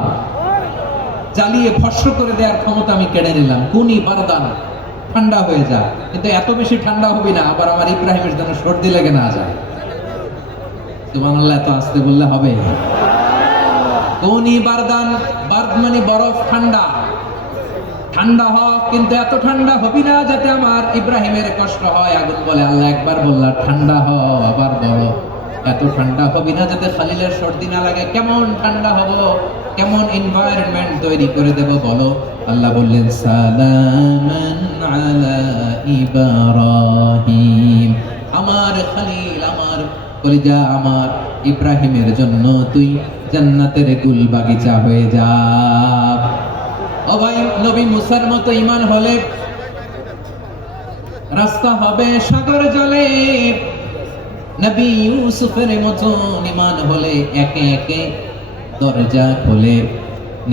জ্বালিয়ে ভস্ম করে দেওয়ার ক্ষমতা আমি কেড়ে নিলাম। কুনি বারদান, ঠান্ডা হয়ে যা। কিন্তু এত বেশি ঠান্ডা হবি না আবার আমার ইব্রাহিমের জন্য সর্দি লেগে না যায়। সুবহানাল্লাহ, এত আসতে বললে হবে? কুনি বারদান, বারদ মানে বরফ, ঠান্ডা। ঠান্ডা হ, কিন্তু এত ঠান্ডা হবি না যাতে আমার ইব্রাহিমের কষ্ট হয়। আগুন বলে, আল্লাহ একবার বললা ঠান্ডা হ, আবার বলো এত ঠান্ডা হবি না যাতে খলিলের সর্দি না লাগে। কেমন ঠান্ডা হব, কেমন এনভায়রনমেন্ট তৈরি করে দেব বলো? আল্লাহ বললেন, সালামান আলা ইব্রাহিম, আমার খলিল, আমার কলিজা, আমার ইব্রাহিমের জন্য তুই জান্নাতের গুল বাগিচা হয়ে যা। ও ভাই, নবী মুসার মতো ঈমান হলে রাস্তা হবে সাগর জলে, নবী ইউসুফের মতো ঈমান হলে একে একে দরজা খোলে।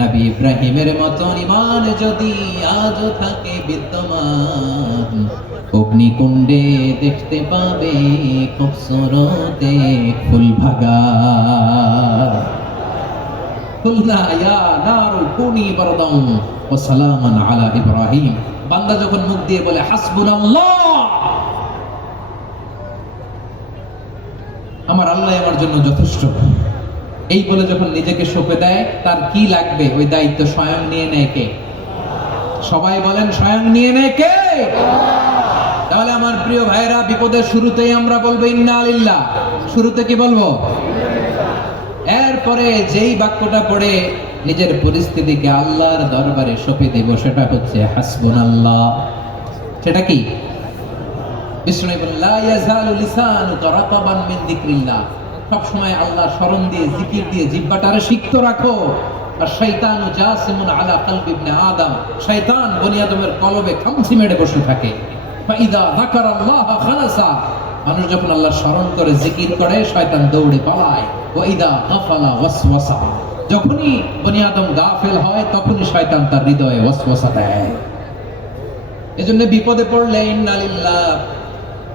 নবী ইব্রাহিমের মতো ঈমান যদি আজও থাকে বিদ্যমান, অগ্নিকুণ্ডে দেখতে পাবে খুবসুরতে ফুল ভাগা। কুলনা ইয়া নারু কুনি বারদান ওয়া সালামান আলা ইব্রাহিম। বান্দা যখন মুখ দিয়ে বলে হাসবুনাল্লাহ, আমার আল্লাহ আমার জন্য যথেষ্ট, এই বলে যখন নিজেকে সঁপে দেয়, তার কি লাগবে ওই দায়িত্ব স্বয়ং নিয়ে নেয় কে? সবাই বলেন, স্বয়ং নিয়ে নেয় কে? তাহলে আমার প্রিয় ভাইরা, বিপদের শুরুতেই আমরা বলবো ইন্না লিল্লাহ। শুরুতে কি বলবো? এরপরে যেই বাক্যটা পড়ে নিজের পরিস্থিতিকে আল্লাহর দরবারে সঁপে দেব, সেটা হচ্ছে হাসবুনাল্লাহ। সেটা কি? বিষ্ণু বলেন, লা ইয়াজালু লিসানুকা রাতাবান মিন যিকরিল্লাহ, সব সময় আল্লাহর স্মরণ দিয়ে, জিকির দিয়ে জিহ্বাটারে সিক্ত রাখো। আর শয়তানু জাসিমুন আলা কলবি ইবনে আদম, শয়তান বনি আদমের কলবে খামচি মেরে বসে থাকে। ফাইদা যাকারাল্লাহ খালাসা, মানুষ যখন আল্লাহর স্মরণ করে, জিকির করে, শয়তান দৌড়ে পালায়। ওয়াইদা গাফালা ওয়াসওয়াসা, যখনই বনি আদম গাফেল হয় তখনই শয়তান তার হৃদয়ে ওয়াসওয়াসা দেয়। এজন্য বিপদে পড়লে ইন্না লিল্লাহ,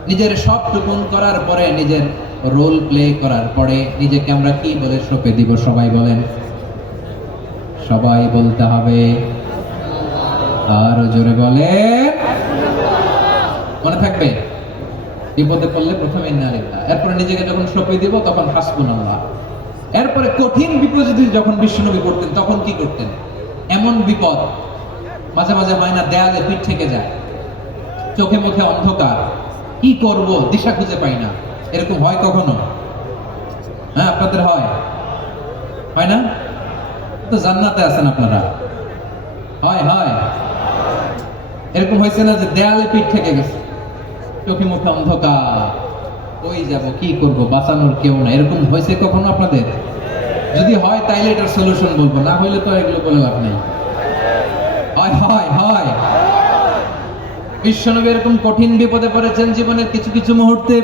নিজের সব টুকুন করার পরে, নিজের রোল প্লে করার পরে নিজেকে আমরা কি বলে সঁপে দিব? সবাই বলেন, সবাই বলতে হবে। আর জোরে বলে, মনে থাকবে, বিপদে পড়লে প্রথমে ইন্না লিল্লাহ, এরপরে নিজেকে যখন সঁপে দিব তখন হাসবুনাল্লাহ। এরপরে কঠিন বিপদ যখন বিশ্বনবী পড়তেন তখন কি করতেন? এমন বিপদ মাঝে মাঝে হয় না, দেয়ালে পিঠ থেকে যায়, চোখে মুখে অন্ধকার, কি করব দিশা খুঁজে পাই না, এরকম হয় কখনো? হ্যাঁ, আপনাদের হয় হয় না? তো জান্নাতে আছেন আপনারা। হয় হয় এরকম হয়েছে না যে দেয়ালে পিঠ থেকে গেছে, চোখে মুখে অন্ধকার, ওই যাব কি করব, বাঁচানোর কেউ না, এরকম হয়েছে কখনো আপনাদের? যদি হয় তাইলে এটার সলিউশন বলবো, না হইলে তো এগুলো বলে লাভ নেই। হয় হয় হয় বিশ্বনবী এরকম কঠিন বিপদে পড়েছেন জীবনের কিছু কিছু মুহূর্তে।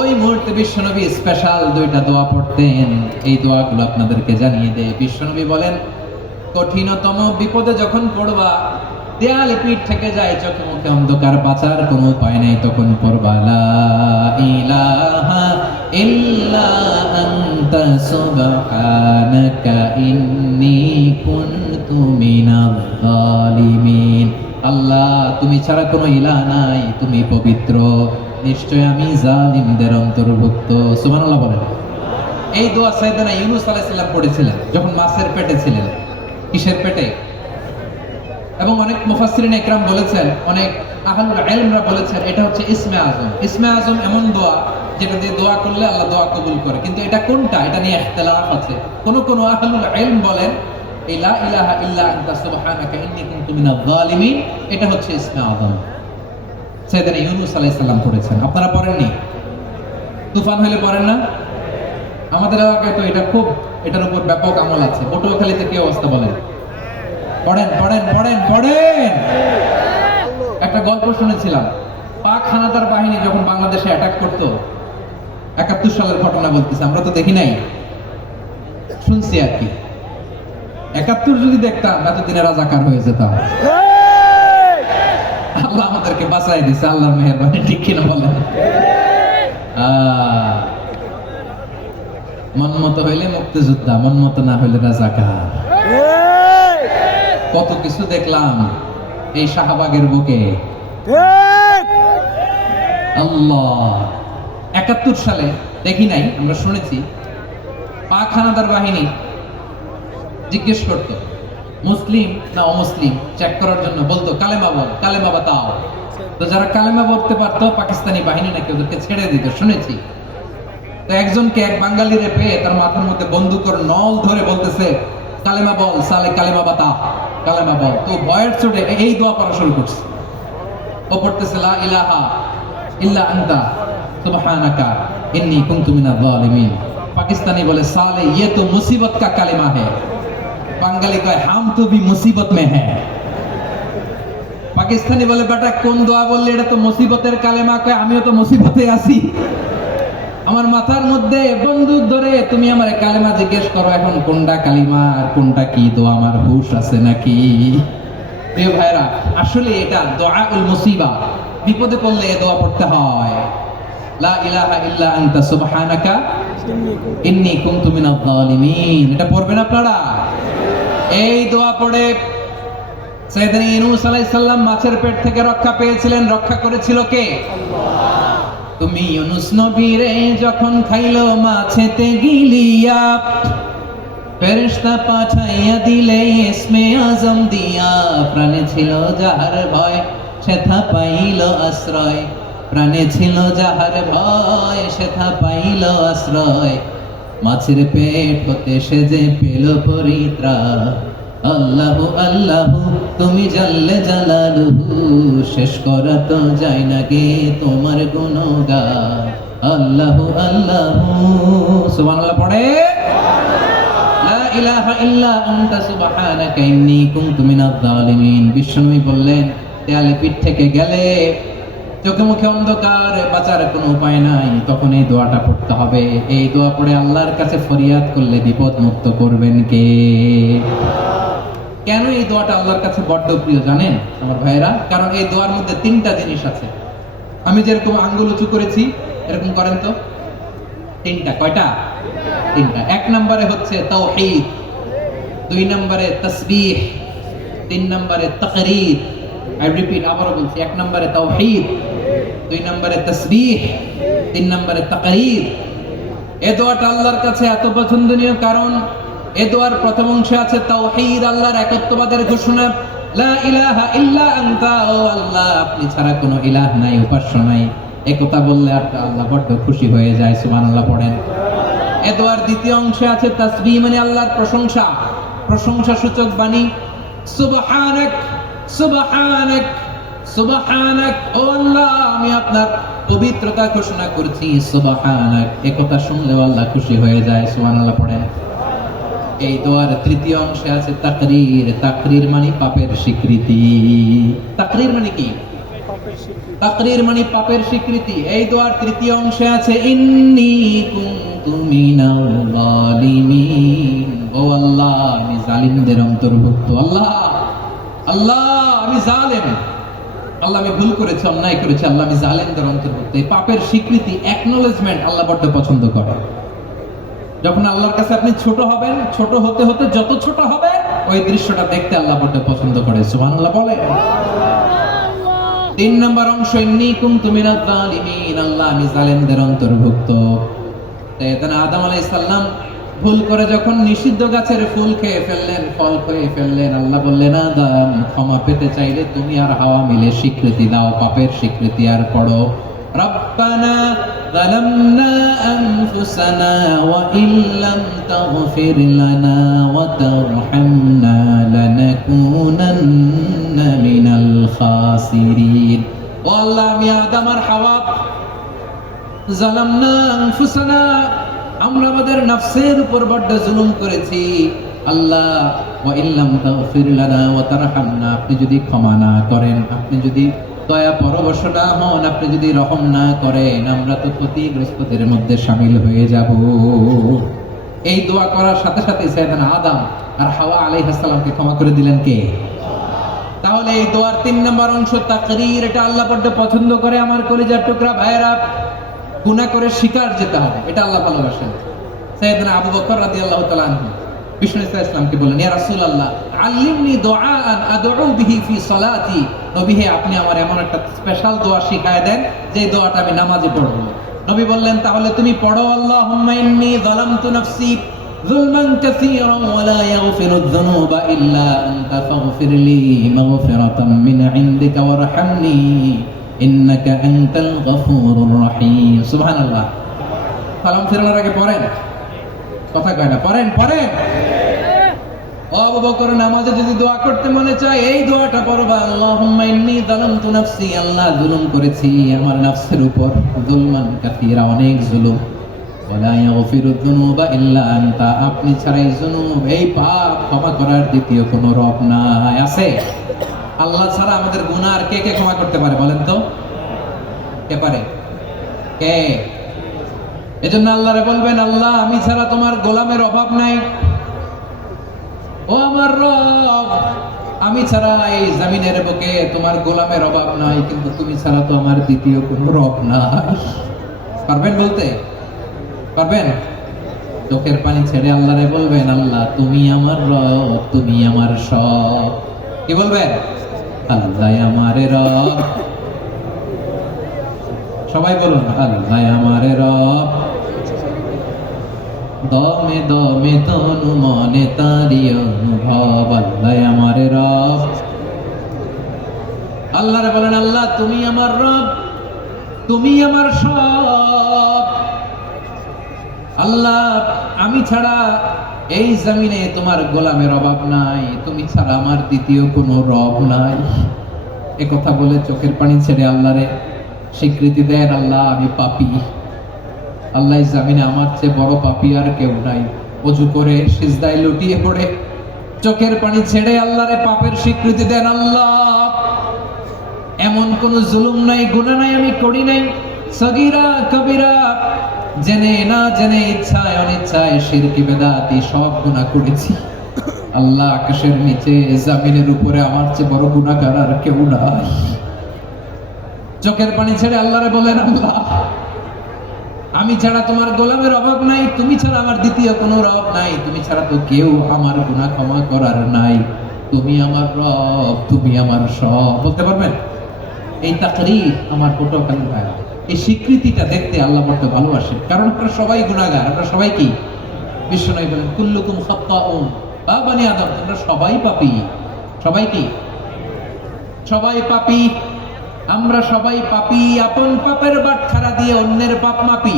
ওই মুহূর্তে বিশ্বনবী স্পেশাল দুইটা দোয়া পড়তেন। এই দোয়াগুলো আপনাদেরকে জানিয়ে দেয়। বিশ্বনবী বলেন, কঠিনতম বিপদে যখন পড়বা, দেয়ালে পিঠ থেকে যায়, চোখে মুখে অন্ধকার, বাঁচার কোনো উপায় নাই, তখন পড়বা লা ইলাহা ইল্লা আনতা সুবহানাকা ইন্নী কুনতু মিনাজ জালিমিন। আল্লাহ, তুমি ছাড়া কোনো ইলাহ নাই, তুমি পবিত্র, নিশ্চয় আমি জালিমদের অন্তর্ভুক্ত। সুবহানাল্লাহ বলেন। এই দোয়া সাইয়েদনা ইউনূস আলাইহিস সালাম পড়েছিলেন যখন মাছের পেটে ছিলেন। কিসের পেটে? এবং অনেক মুফাসসিরিন ইকরাম বলেছেন, অনেক আহলুল ইলমরা বলেছেন, এটা হচ্ছে ইসমে আজম। ইসমে আজম এমন দোয়া যেটা দিয়ে দোয়া করলে আল্লাহ দোয়া কবুল করে। কিন্তু এটা কোনটা, এটা নিয়ে ইখতিলাফ আছে। কোন কোন আহলুল ইলম বলেন লা ইলাহা ইল্লা আনতা সুবহানাকা ইন্নী কুনতু মিনাজ জালিমিন, এটা হচ্ছে ইসমে আজম। সাইয়েদনা ইউনূস আলাইহিস সালাম পড়েছেন। আপনারা পড়েননি? তুফান হলে পড়েন না? আমাদের এলাকায় তো এটা খুব, এটার উপর ব্যাপক আমল আছে। পটুয়াখালীতে কি অবস্থা বলেন? পড়েন পড়েন পড়েন পড়েন। একটা গল্প শুনেছিলাম, পাক হানাদার বাহিনী যখন বাংলাদেশে অ্যাটাক করতো, ৭১ সালের ঘটনা বলতেছে, আমরা তো দেখি নাই, শুনছি আর কি। ৭১ যদি দেখতাম এতদিনে রাজাকার হয়ে যেতাম। আল্লাহ আমাদেরকে বাঁচাই দিছে, আল্লাহর মেহেরবানি, ঠিক কিনা বলেন? মন মতো হইলে মুক্তিযোদ্ধা, মন মতো না হইলে রাজাকার। কত কিছু দেখলাম এই শাহবাগের বুকে। আল্লাহ, ৭১ সালে দেখি নাই, আমরা শুনেছি, পাক হানাদার বাহিনী জিজ্ঞেস করতো মুসলিম না অমুসলিম চেক করার জন্য, বলতো কালেমা বল, কালেমা বাতাও। তো যারা কালেমা বলতে পারতো পাকিস্তানি বাহিনী নাকি ওদেরকে ছেড়ে দিত, শুনেছি। তো একজনকে, এক বাঙালিরে পেয়ে তার মাথার মধ্যে বন্দুকের নল ধরে বলতেছে, কালেমা বল সালে, কালেমা বাতা, কালেমা বল। তো ভয়ের চোটে এই দোয়া পড়া শুরু করছে। ও পড়তেছে লা ইলাহা ইল্লা আনতা সুবহানাকা ইন্নী কুনতু মিনাজ জালিমিন। পাকিস্তানি বলে সালে ये तो मुसीबत का কালেমা है। বাঙালি কয় হাম তো ভি মুসিবত মে হ্যায়। পাকিস্তানি বলে বেটা কোন দোয়া বললে, এটা তো মুসিবতের কালেমা। কয় আমিও তো মুসিবতে আছি, আমার মাথার মধ্যে বন্দুক ধরে তুমি আমার কালেমা জিজ্ঞেস করো, এখন কোনটা কালিমা আর কোনটা কি দোয়া, আমার হুশ আছে নাকি? প্রিয় ভাইরা, আসলে এটা দুআউল মুসিবা, বিপদে পড়লে এই দোয়া পড়তে হয়। লা ইলাহা ইল্লা আনতা সুবহানাকা ইন্নী কুনতু মিনাজ জালিমিন। এটা পড়বেন আপনারা। এই দোয়া পড়ে সাইয়েদনা ইউনূস আলাইহিস সালাম মাছের পেট থেকে রক্ষা পেয়েছিলেন। রক্ষা করেছিল কে? আল্লাহ। তুমি ইউনূস নবীরে যখন খাইলো মাছেতে গিলিয়া, ফেরেশতা পাঠাইয়া দিলে ইসমে আজম দিয়া। প্রাণে ছিল যাহার ভয়, সেথা পাইল আশ্রয়। প্রাণে ছিল যাহার ভয়, সেথা পাইল আশ্রয়। মাছের পেট হতে সে যে পেল পরিত্রাণ। আল্লাহু আল্লাহু তুমি জাল্লে জালালুহু, শেষ করা তো যায় না গে তোমার গুণগান। আল্লাহু আল্লাহু, সুবহানাল্লাহ পড়ে। লা ইলাহা ইল্লা আনতা সুবহানাকা ইন্নী কুনতু মিনাজ জালিমিন। বিশ্বনবী বললেন, দেয়ালে পিঠ থেকে গেলে, চোখে মুখে অন্ধকার, বাঁচার কোনো উপায় নাই, তখন এই দোয়াটা পড়তে হবে। এই দোয়া পড়ে আল্লাহর কাছে ফরিয়াদ করলে বিপদ মুক্ত করবেন কে? কেন এই দোয়াটা আল্লাহর কাছে বড্ড প্রিয় জানেন আমার ভাইয়েরা? কারণ এই দোয়ার মধ্যে 3টা জিনিস আছে। আমি যেরকম আঙ্গুল উঁচু করেছি, এরকম করেন তো। 3টা। কয়টা? 3টা। 1 নম্বরে হচ্ছে তাওহীদ, 2 নম্বরে তাসবিহ, 3 নম্বরে তাকরীর। আই রিপিট, আবারও বলছি, 1 নম্বরে তাওহীদ, 2 নম্বরে তাসবিহ, 3 নম্বরে তাকরীর। এই দোয়াটা আল্লাহর কাছে এত পছন্দনীয় কারণ এই দোয়ার প্রথম অংশে আছে তাওহীদ, আল্লাহর একত্ববাদের ঘোষণা। লা ইলাহা ইল্লা আনতা, ও আল্লাহ আপনি ছাড়া কোনো ইলাহ নাই, উপাস্য নাই। এই কথা বললে আল্লাহ বড্ড খুশি হয়ে যায়। সুবহানাল্লাহ পড়েন। এ দোয়ার দ্বিতীয় অংশে আছে তাসবিহ মানে আল্লাহর প্রশংসা, প্রশংসা সূচক বাণী। সুবহানাক সুবহানাক সুবহানাক, ও আল্লাহ আমি আপনার পবিত্রতা ঘোষণা করছি। সুবহানাক, এই কথা শুনলেও আল্লাহ খুশি হয়ে যায়। সুবহানাল্লাহ পড়েন। এই দোয়ার তৃতীয় অংশে আছে তাকরীর, তাকরীর মানে পাপের স্বীকৃতি। তাকরীর মানে কি? তাকরীর মানে পাপের স্বীকৃতি। এই দোয়ার তৃতীয় অংশে আছে ইন্নী কুনতু মিনাল যালিমিন, ও আল্লাহ আমি জালিমদের অন্তর্ভুক্ত। আল্লাহ আল্লাহ আমি জালেম, আল্লাহ আমি ভুল করেছি, অন্যায় করেছি, আল্লাহ আমি জালেমদের অন্তর্ভুক্ত। এই পাপের স্বীকৃতি, অ্যাকনলেজমেন্ট আল্লাহ বড্ড পছন্দ করে। যখন আল্লাহর কাছে আপনি ছোট হবেন, ছোট হতে হতে যত ছোট হবে ওই দৃশ্যটা দেখতে আল্লাহ বড্ড পছন্দ করে। সুবহানাল্লাহ বলে। 3 নম্বর অংশ ইন্নী কুনতু মিনাজ জালিমিন, আল্লাহ আমি জালেমদের অন্তর্ভুক্ত। সাইয়েদনা আদম আলাইহিস সালাম ভুল করে যখন নিষিদ্ধ গাছের ফুল খেয়ে ফেললেন, ফল খেয়ে ফেললেন, আল্লাহ বললেন আদম ক্ষমা পেতে চাইলে তুমি আর হাওয়া মিলে স্বীকৃতি দাও, পাপের স্বীকৃতি আর পড়ো রব্বানা যালামনা আনফুসানা ওয়া ইল্লাম তাগফির লানা ওয়া তারহামনা লানাকুনান্না মিনাল খাসিরিন। ও আল্লাহ আমি আদম আর হাওয়া যালামনা আনফুসানা, আমরা আমাদের নফসের উপর বড্ড জুলুম করেছি। আল্লাহ ওয়া ইল্লাম তাগফির লানা ওয়া তারহামনা, আপনি যদি ক্ষমা না করেন, আপনি যদি দয়া পরবশ না হন, আপনি যদি রহম না করেন, আমরা তো ক্ষতিগ্রস্তদের মধ্যে শামিল হয়ে যাব। এই দোয়া করার সাথে সাথে সাইয়েদনা আদম আর হাওয়া আলাইহিস সালামকে ক্ষমা করে দিলেন কে? তাহলে এই দোয়ার 3 নম্বর অংশ তাকরীর, এটা আল্লাহ বড্ড পছন্দ করে। আমার কলিজার টুকরা ভাইয়েরা, গুনাহ করে শিকার যেতে হবে, এটা আল্লাহ ভালোবাসেন। সাইয়েদনা আবু বকর রাদিয়াল্লাহু তাআলা আনহু বিষ্ণু ইসলামকে বললেন, ইয়া রাসূলুল্লাহ আল্লিমনি দুআআন আদউ বিহি ফি সালাতি, নবী হে আপনি আমার এমন একটা স্পেশাল দোয়া শিখায় দেন যে দোয়াটা আমি নামাজে পড়ব। নবী বললেন তাহলে তুমি পড়ো আল্লাহুম্মা ইন্নী যালামতু নাফসি যুলমান কাসীরান ওয়া লা ইয়াগফিরুয যুনুবা ইল্লা আনতা ফাগফিরলি মাগফিরাতাম মিন ইনদিকা ওয়ারহামনি ইন্নাকা আনতাল গফুরুর রহিম। সুবহানাল্লাহ। সালাম ফেরানোর আগে পড়েন, কথা কয় না, পড়েন পড়েন। ও আবু বকর নামাজে যদি দোয়া করতে মনে চায় এই দোয়াটা পড়বা, আল্লাহুম্মা ইন্নী যালামতু নাফসি, আল্লাহ জুলুম করেছি আমার নফসের উপর, যুলমান কাসীরা অনেক জুলুম, ওয়া লা ইয়াগফিরুয যুনুবা ইল্লা আনতা, আপনি ছাড়াই জুনুব এই পাপ ক্ষমা করার দ্বিতীয় কোনো রব নাই। আছে? আল্লাহ ছাড়া আমাদের গুনাহ আর কে কে ক্ষমা করতে পারে বলেন তো? কে পারে? কে? এজন্য আল্লাহরে বলবেন আল্লাহ আমি ছাড়া তোমার গোলামের অভাব নাই, ও আমার রব আমি ছাড়া এই জমিনের বুকে তোমার গোলামের অভাব নাই, কিন্তু তুমি ছাড়া তো আমার দ্বিতীয় কোনো রব নাই। পারবেন বলতে? পারবেন? চোখের পানি ছেড়ে আল্লাহরে বলবেন আল্লাহ তুমি আমার রব, তুমি আমার সব। কি বলবেন? আল্লাহ আমার রব। সবাই বলুন আল্লাহ আমার রব, দমে দমে তনু মনে তারি অনুভব, আল্লাহ আমার রব। আল্লাহরে বলেন আল্লাহ তুমি আমার রব, তুমি আমার সব। আল্লাহ আমি ছাড়া এই জমিনে তোমার গোলামের অভাব নাই, তুমি ছাড়া আমার দ্বিতীয় কোনো রব নাই। এ কথা বলে চোখের পানি ছেড়ে আল্লাহরে স্বীকৃতি দেন আল্লাহ আমি পাপী, আল্লাহ জামিনে আমার চেয়ে বড় পাপী আর কেউ নাই। ওযু করে সিজদায় লুটিয়ে পড়ে চোখের পানি ছেড়ে আল্লাহরে পাপের স্বীকৃতি দেন আল্লাহ এমন কোন জুলুম নাই, গুনাহ নাই আমি করি নাই, সগীরা কবিরা জেনে না জেনে ইচ্ছায় অনিচ্ছায় শিরকি বেদাতি সব গুনাহ করেছি। আল্লাহ আকাশের নিচে জমিনের উপরে আমার চেয়ে বড় গুনাহগার আর কেউ নাই। চোখের পানি ছেড়ে আল্লাহরে বলেন আল্লাহ আমি ছাড়া তোমার গোলামের অভাব নাই, তুমি ছাড়া আমার দ্বিতীয় কোনো রব নাই, তুমি ছাড়া তো কেউ আমার গুনাহ ক্ষমা করার নাই, তুমি আমার রব, তুমি আমার সব। বলতে পারবেন? এই তাকরীর আমার পটকালী ভাই, এই স্বীকৃতিটা দেখতে আল্লাহ বড় ভালোবাসে, কারণ আমরা সবাই গুনাহগার, আমরা সবাই কি? বিশ্বনবী বলেন কুল্লুকুম খাত্তাউন বা বনি আদম, তোমরা সবাই পাপী। সবাই কি? সবাই পাপী। আমরা সবাই পাপী, আপন পাপের বাটখারা দিয়ে অন্যের পাপ মাপি।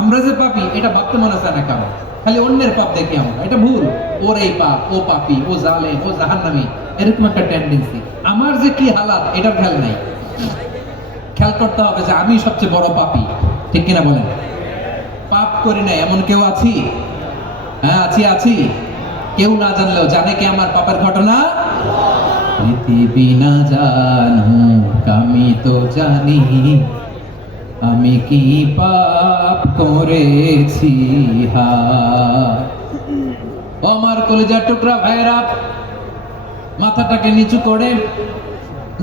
আমরা যে পাপি এটা ভাবতে মনে চায় না কারণ, খালি অন্যের পাপ দেখি আমরা, এটা ভুল। ওর এই পাপ, ও পাপি, ও জালেম, ও জাহান্নামী, এরকম একটা টেন্ডেন্সি। আমার যে কি হালাত এটার খেয়াল নাই। খেয়াল করতে হবে যে আমি সবচেয়ে বড় পাপী, ঠিক কিনা বলেন? পাপ করি না এমন কেউ আছি? হ্যাঁ আছি। কেউ না জানলেও জানে কি আমার পাপের ঘটনা? পৃথিবী না জানুক আমি তো জানি আমি কি পাপ করেছি। হায় ও আমার কলিজার টুকরা ভাইরা, মাথাটাকে নিচু করে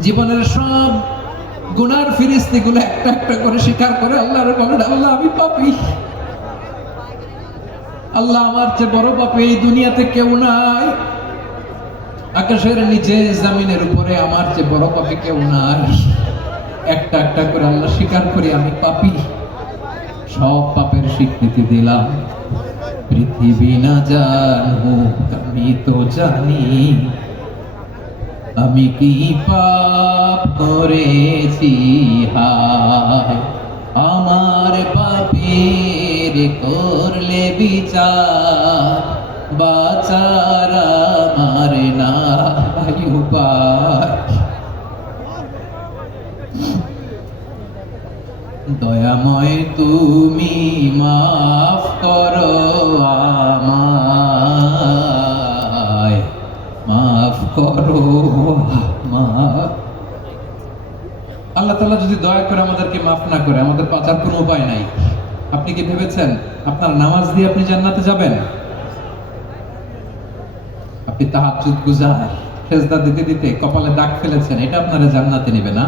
জীবনের সব গুনার ফিরিস্তিগুলো একটা একটা করে স্বীকার করে আল্লাহর বলেন, আল্লাহ আমি পাপী, আল্লাহ আমার চেয়ে বড় পাপী এই দুনিয়াতে কেউ নাই, আকাশের নিচে জমিনের উপরে আমার চেয়ে বড় পাপী কেউ নাই। একটা একটা করে আল্লাহ স্বীকার করি আমি পাপী, সব পাপের স্বীকৃতি দিলাম। পৃথিবী না জানুক আমি তো জানি আমি কি পাপ করেছি। হায় আমার পাপের করলে বিচার, বাঁচার আমার নাই উপায়। দয়াময় তুমি মাফ করো আমায়, মাফ করো আমায়। আল্লাহ তাআলা যদি দয়া করে আমাদেরকে মাফ না করে, আমাদের বাঁচার কোনো উপায় নাই। আপনি কি ভেবেছেন আপনার নামাজ দিয়ে আপনি জান্নাতে যাবেন? আপনি তাহাজ্জুদ গুজার, সেজদা দিতে দিতে কপালে দাগ ফেলেছেন, এটা আপনারা জান্নাতে নেবে না।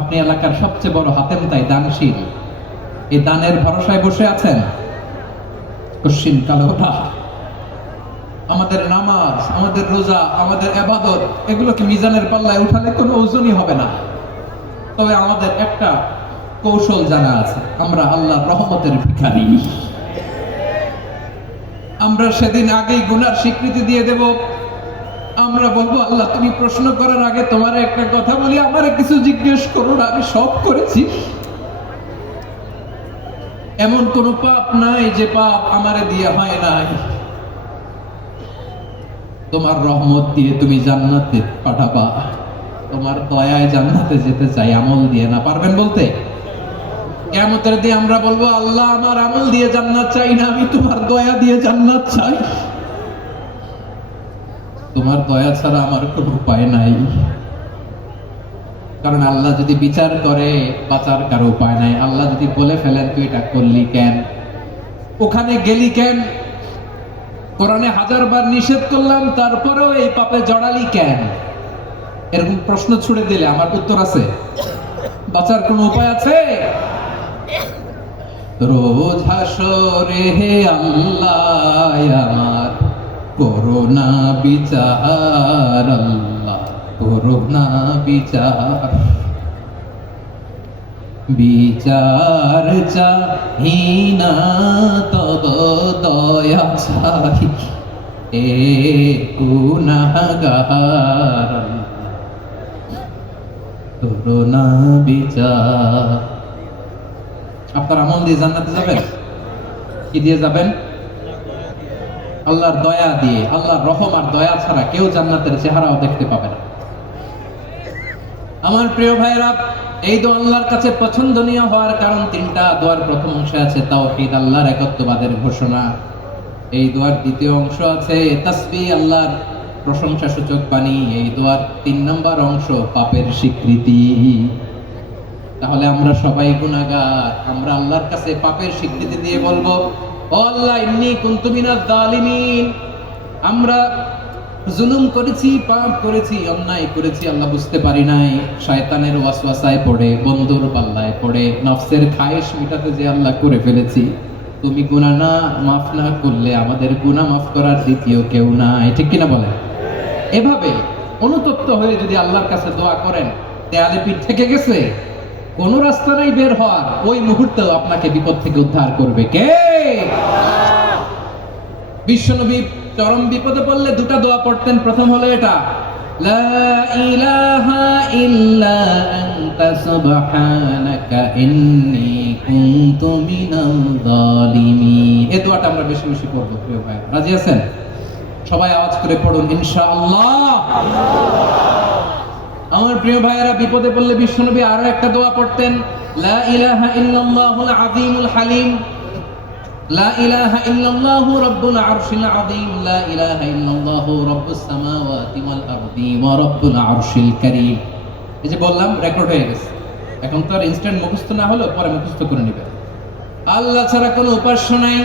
আপনি এলাকার সবচেয়ে বড় হাতেম তাই দানশীল, এই দানের ভরসায় বসে আছেন কশিন কালোটা। আমাদের নামাজ, আমাদের রোজা, আমাদের ইবাদত, এগুলোকে মিজানের পাল্লায় উঠালে কোনো ওজনই হবে না। তবে আমাদের একটা কৌশল জানা আছে, আমরা আল্লাহর রহমতের ভিখারি। আমরা সেদিন আগেই গুনার স্বীকৃতি দিয়ে দেব। আমরা বলবো, আল্লাহ তুমি প্রশ্ন করার আগে তোমার একটা কথা বলি, আমারে কিছু জিজ্ঞেস করো না, আমি সব করেছি। এমন কোন পাপ নাই যে পাপ আমারে দিয়ে হয় নাই। তোমার রহমত দিয়ে তুমি জান্নাতে পাঠাবা, তোমার দয়ায় জান্নাতে যেতে চাই, আমল দিয়ে না। পারবেন বলতে? কিয়ামতের দিন আমরা বলবো, আল্লাহ আমার আমল দিয়ে জান্নাত চাই না, আমি তোমার দয়া দিয়ে জান্নাত চাই। তোমার দয়া ছাড়া আমার কোনো উপায় নাই। কারণ আল্লাহ যদি বিচার করে, বাঁচার কারো উপায় নাই। আল্লাহ যদি বলে ফেলেন তুই এটা করলি কেন, ওখানে গেলি কেন, কোরআনে 1000 বার নিষেধ করলাম তারপরেও এই পাপে জড়ালি কেন, এরকম প্রশ্ন ছুড়ে দিলে আমার উত্তর আছে? বাঁচার কোনো উপায় আছে? রোজ হাসরে হে আল্লাহ আমার করোনা বিচার, আল্লাহ করোনা বিচার। বিচার চাহি না তব দয়া চাই, এ গুনাহগার করোনা বিচার। আপনার আমল দিয়ে জান্নাতে যাবেন? কি দিয়ে যাবেন? আল্লাহর দয়া দিয়ে। আল্লাহর রহম আর দয়া ছাড়া কেউ জান্নাতের চেহারাও দেখতে পাবে না। আমার প্রিয় ভাইরা, এই দোয়া আল্লাহর কাছে পছন্দনীয় হওয়ার কারণ তিনটা। দোয়ার প্রথম অংশে আছে তাওহীদ, আল্লাহর একত্ববাদের ঘোষণা। এই দোয়ার দ্বিতীয় অংশ আছে তাসবিহ, আল্লাহর প্রশংসা সূচক বাণী। এই দোয়ার 3 নম্বর অংশ পাপের স্বীকৃতি। তাহলে আমরা সবাই গুনাহগার, আমরা আল্লাহর কাছে পাপের স্বীকৃতি দিয়ে বলবো, ও আল্লাহ ইন্নী কুনতু মিনাজ জালিমিন, আমরা জুলুম করেছি, পাপ করেছি, অন্যায় করেছি, আল্লাহ বুঝতে পারি নাই, শয়তানের ওয়াসওয়াসায় পড়ে, বন্ধুর পাল্লায় পড়ে, নফসের খায়েশ মিটাতে যে আল্লাহ করে ফেলেছি। তুমি গুনাহ না মাফ না করলে আমাদের গুনাহ মাফ করার দ্বিতীয় কেউ নাই, ঠিক কিনা বলেন? এভাবে অনুতপ্ত হয়ে যদি আল্লাহর কাছে দোয়া করেন, দেয়ালে পিঠ থেকে গেছে, কোন রাস্তা নাই বের হওয়ার, ওই মুহূর্তেও আপনাকে বিপদ থেকে উদ্ধার করবে কে? বিশ্বনবী চরম বিপদে পড়লে 2টা দোয়া পড়তেন। প্রথম হলো এটা, লা ইলাহা ইল্লা আনতা সুবহানাকা ইন্নী কুনতু মিনাল যালিমিন। এই দোয়াটা আমরা বেশি বেশি পড়ব প্রিয় ভাই। রাজি আছেন? সবাই আওয়াজ করে পড়ুন ইনশাআল্লাহ। আমার প্রিয় ভাইয়েরা, বিপদে পড়লে বিশ্বনবী আরো একটা দোয়া পড়তেন, লা ইলাহা ইল্লাল্লাহুল আযীমুল হালিম, লা ইলাহা ইল্লাল্লাহু রাব্বুল আরশিল আযীম, লা ইলাহা ইল্লাল্লাহু রাব্বুস সামাওয়াতি ওয়াল আরদি ওয়া রাব্বুল আরশিল কারীম। এই যে বললাম, রেকর্ড হয়ে গেছে। এখন তো আর ইনস্ট্যান্ট মুখস্থ না হলো, পরে মুখস্থ করে নেবেন। আল্লাহ ছাড়া কোনো উপাস্য নাই,